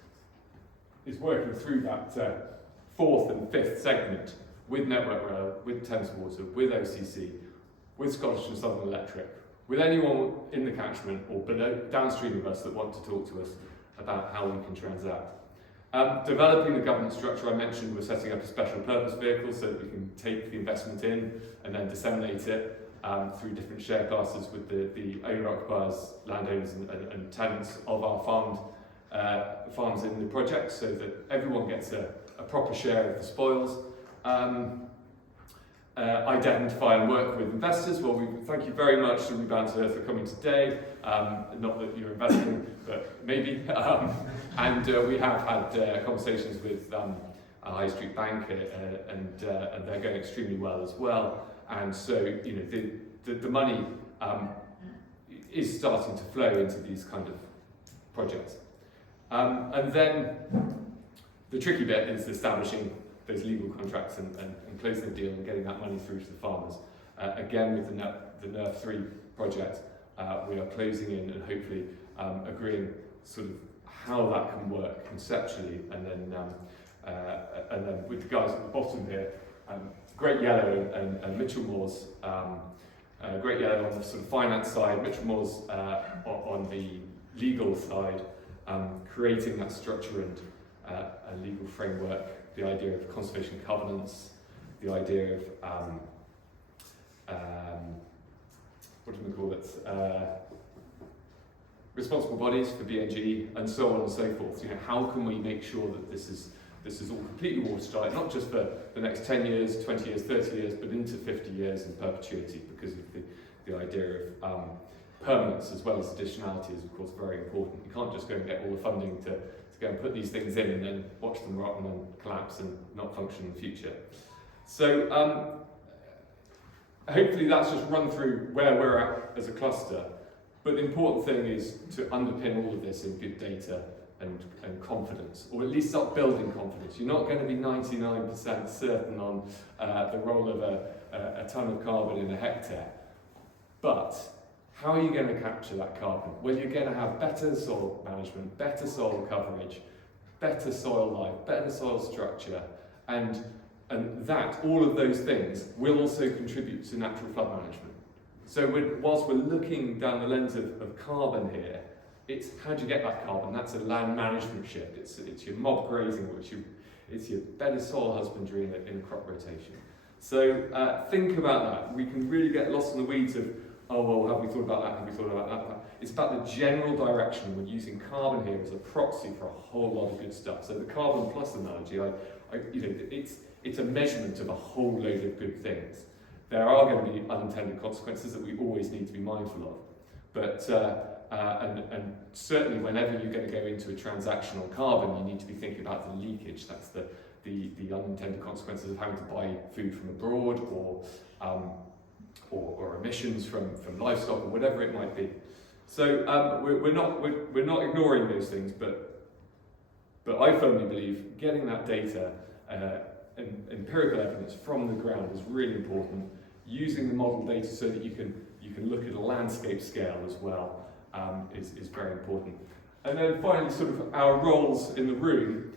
working through that fourth and fifth segment with Network Rail, with Thames Water, with OCC, with Scottish and Southern Electric, with anyone in the catchment or below, downstream of us that want to talk to us about how we can transact. Developing the governance structure, I mentioned we're setting up a special purpose vehicle so that we can take the investment in and then disseminate it through different share classes with the owner-occupiers, landowners and tenants of our farms in the project, so that everyone gets a proper share of the spoils. Identify and work with investors. Well, we thank you very much to Rebound to Earth for coming today. Not that you're investing, but maybe. And we have had conversations with a High Street Bank, and they're going extremely well as well. And so, you know, the money is starting to flow into these kind of projects. And then the tricky bit is establishing those legal contracts and closing the deal and getting that money through to the farmers. Again, with the NEIRF 3 project, we are closing in and hopefully agreeing sort of how that can work conceptually, and then with the guys at the bottom here, Great Yellow and Mitchell Moore's, Great Yellow on the sort of finance side, Mitchell Moore's on the legal side, creating that structure and a legal framework, the idea of conservation covenants, the idea of, what do we call it, responsible bodies for BNG, and so on and so forth. You know, how can we make sure that this is all completely watertight, not just for the next 10 years, 20 years, 30 years, but into 50 years in perpetuity, because of the idea of permanence as well as additionality is of course very important. You can't just go and get all the funding to go and put these things in and then watch them rot and then collapse and not function in the future. So hopefully that's just run through where we're at as a cluster. But the important thing is to underpin all of this in good data and confidence, or at least start building confidence. You're not going to be 99% certain on the role of a tonne of carbon in a hectare. But how are you going to capture that carbon? Well, you're going to have better soil management, better soil coverage, better soil life, better soil structure, and that, all of those things, will also contribute to natural flood management. So whilst we're looking down the lens of carbon here, it's how do you get that carbon? That's a land management shift. It's your mob grazing, it's your better soil husbandry in crop rotation. So think about that. We can really get lost in the weeds of, oh, well, have we thought about that? Have we thought about that? It's about the general direction. We're using carbon here as a proxy for a whole lot of good stuff. So the carbon plus analogy, you know, it's a measurement of a whole load of good things. There are going to be unintended consequences that we always need to be mindful of. But and certainly whenever you're going to go into a transaction on carbon, you need to be thinking about the leakage. That's the unintended consequences of having to buy food from abroad or emissions from livestock or whatever it might be. So we're not ignoring those things, but I firmly believe getting that data and empirical evidence from the ground is really important. Using the model data so that you can look at a landscape scale as well is very important. And then finally, sort of our roles in the room.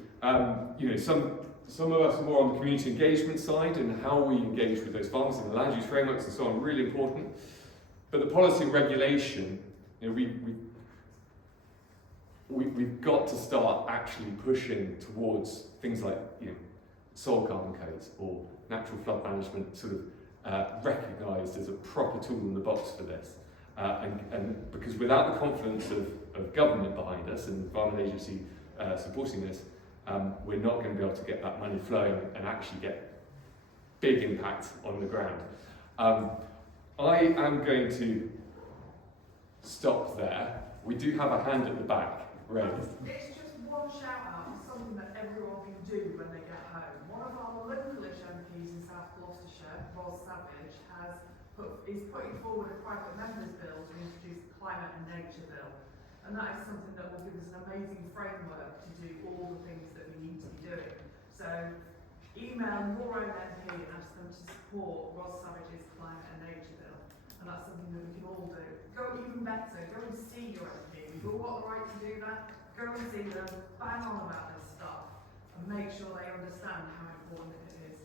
You know, some of us are more on the community engagement side and how we engage with those farmers and the land use frameworks and so on, really important. But the policy and regulation, you know, we've got to start actually pushing towards things like, you know, soil carbon codes or natural flood management sort of recognised as a proper tool in the box for this. And because without the confidence of government behind us and the Environment Agency supporting this, we're not going to be able to get that money flowing and actually get big impact on the ground. I am going to stop there. We do have a hand at the back. Ray. It's just one shout out for something that everyone can do when they get home. One of our localish MPs in South Gloucestershire, Ros Savage, is putting forward a private members bill to introduce the Climate and Nature Bill. And that is something that will give us an amazing framework to do all the things that we need to be doing. So email your own MP and ask them to support Ros Savage's Climate and Nature Bill. And that's something that we can all do. Go even better, go and see your MP. We've all got the right to do that. Go and see them, bang on about this stuff, and make sure they understand how important it is.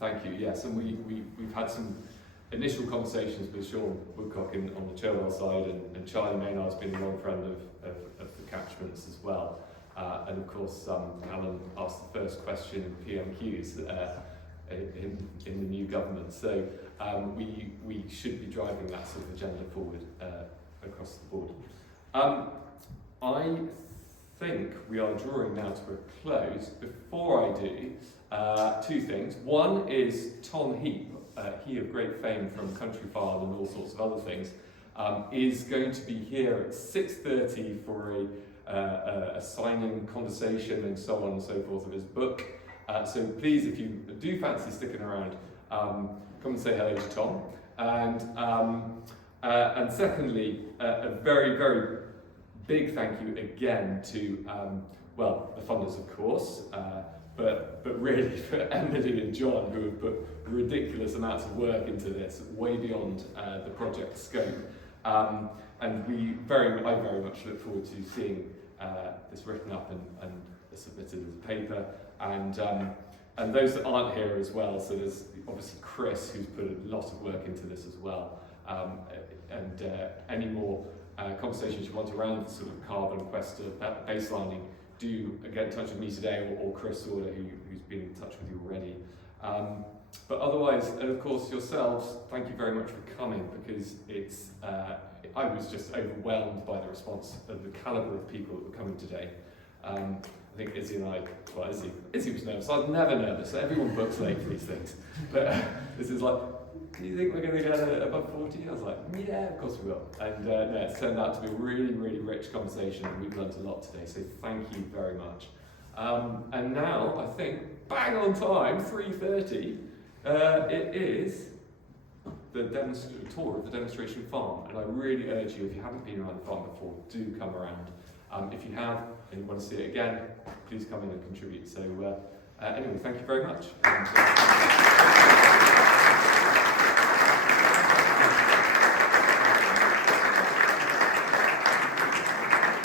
Thank you, yes, and we've had some initial conversations with Sean Woodcock on the Cherwell side, and Charlie Maynard's been a long friend of the catchments as well. And of course, Alan asked the first question in PMQs in the new government. So we should be driving that sort of agenda forward across the board. I think we are drawing now to a close. Before I do, two things. One is Tom Heap, he of great fame from Country Farm and all sorts of other things, is going to be here at 6:30 for a signing conversation and so on and so forth of his book. So please, if you do fancy sticking around, come and say hello to Tom. And secondly, a very, very big thank you again to, well, the funders, of course, but really for Emily and Jon, who have put ridiculous amounts of work into this, way beyond the project scope. And I very much look forward to seeing this written up and submitted as a paper. And those that aren't here as well, so there's obviously Chris, who's put a lot of work into this as well. And any more conversations you want around the sort of carbon quest baselining, do get in touch with me today or Chris Order, who's been in touch with you already. But otherwise, and of course yourselves, thank you very much for coming, because it's I was just overwhelmed by the response of the calibre of people that were coming today. I think Izzy and I, well, Izzy was nervous. I was never nervous. Everyone books late for these things. But this is like, do you think we're going to get above 40? I was like, yeah, of course we will. And no, it's turned out to be a really, really rich conversation, and we've learned a lot today. So thank you very much. And now, I think, bang on time, 3:30, it is the tour of the demonstration farm. And I really urge you, if you haven't been around the farm before, do come around. If you have and you want to see it again, please come in and contribute. So anyway, thank you very much.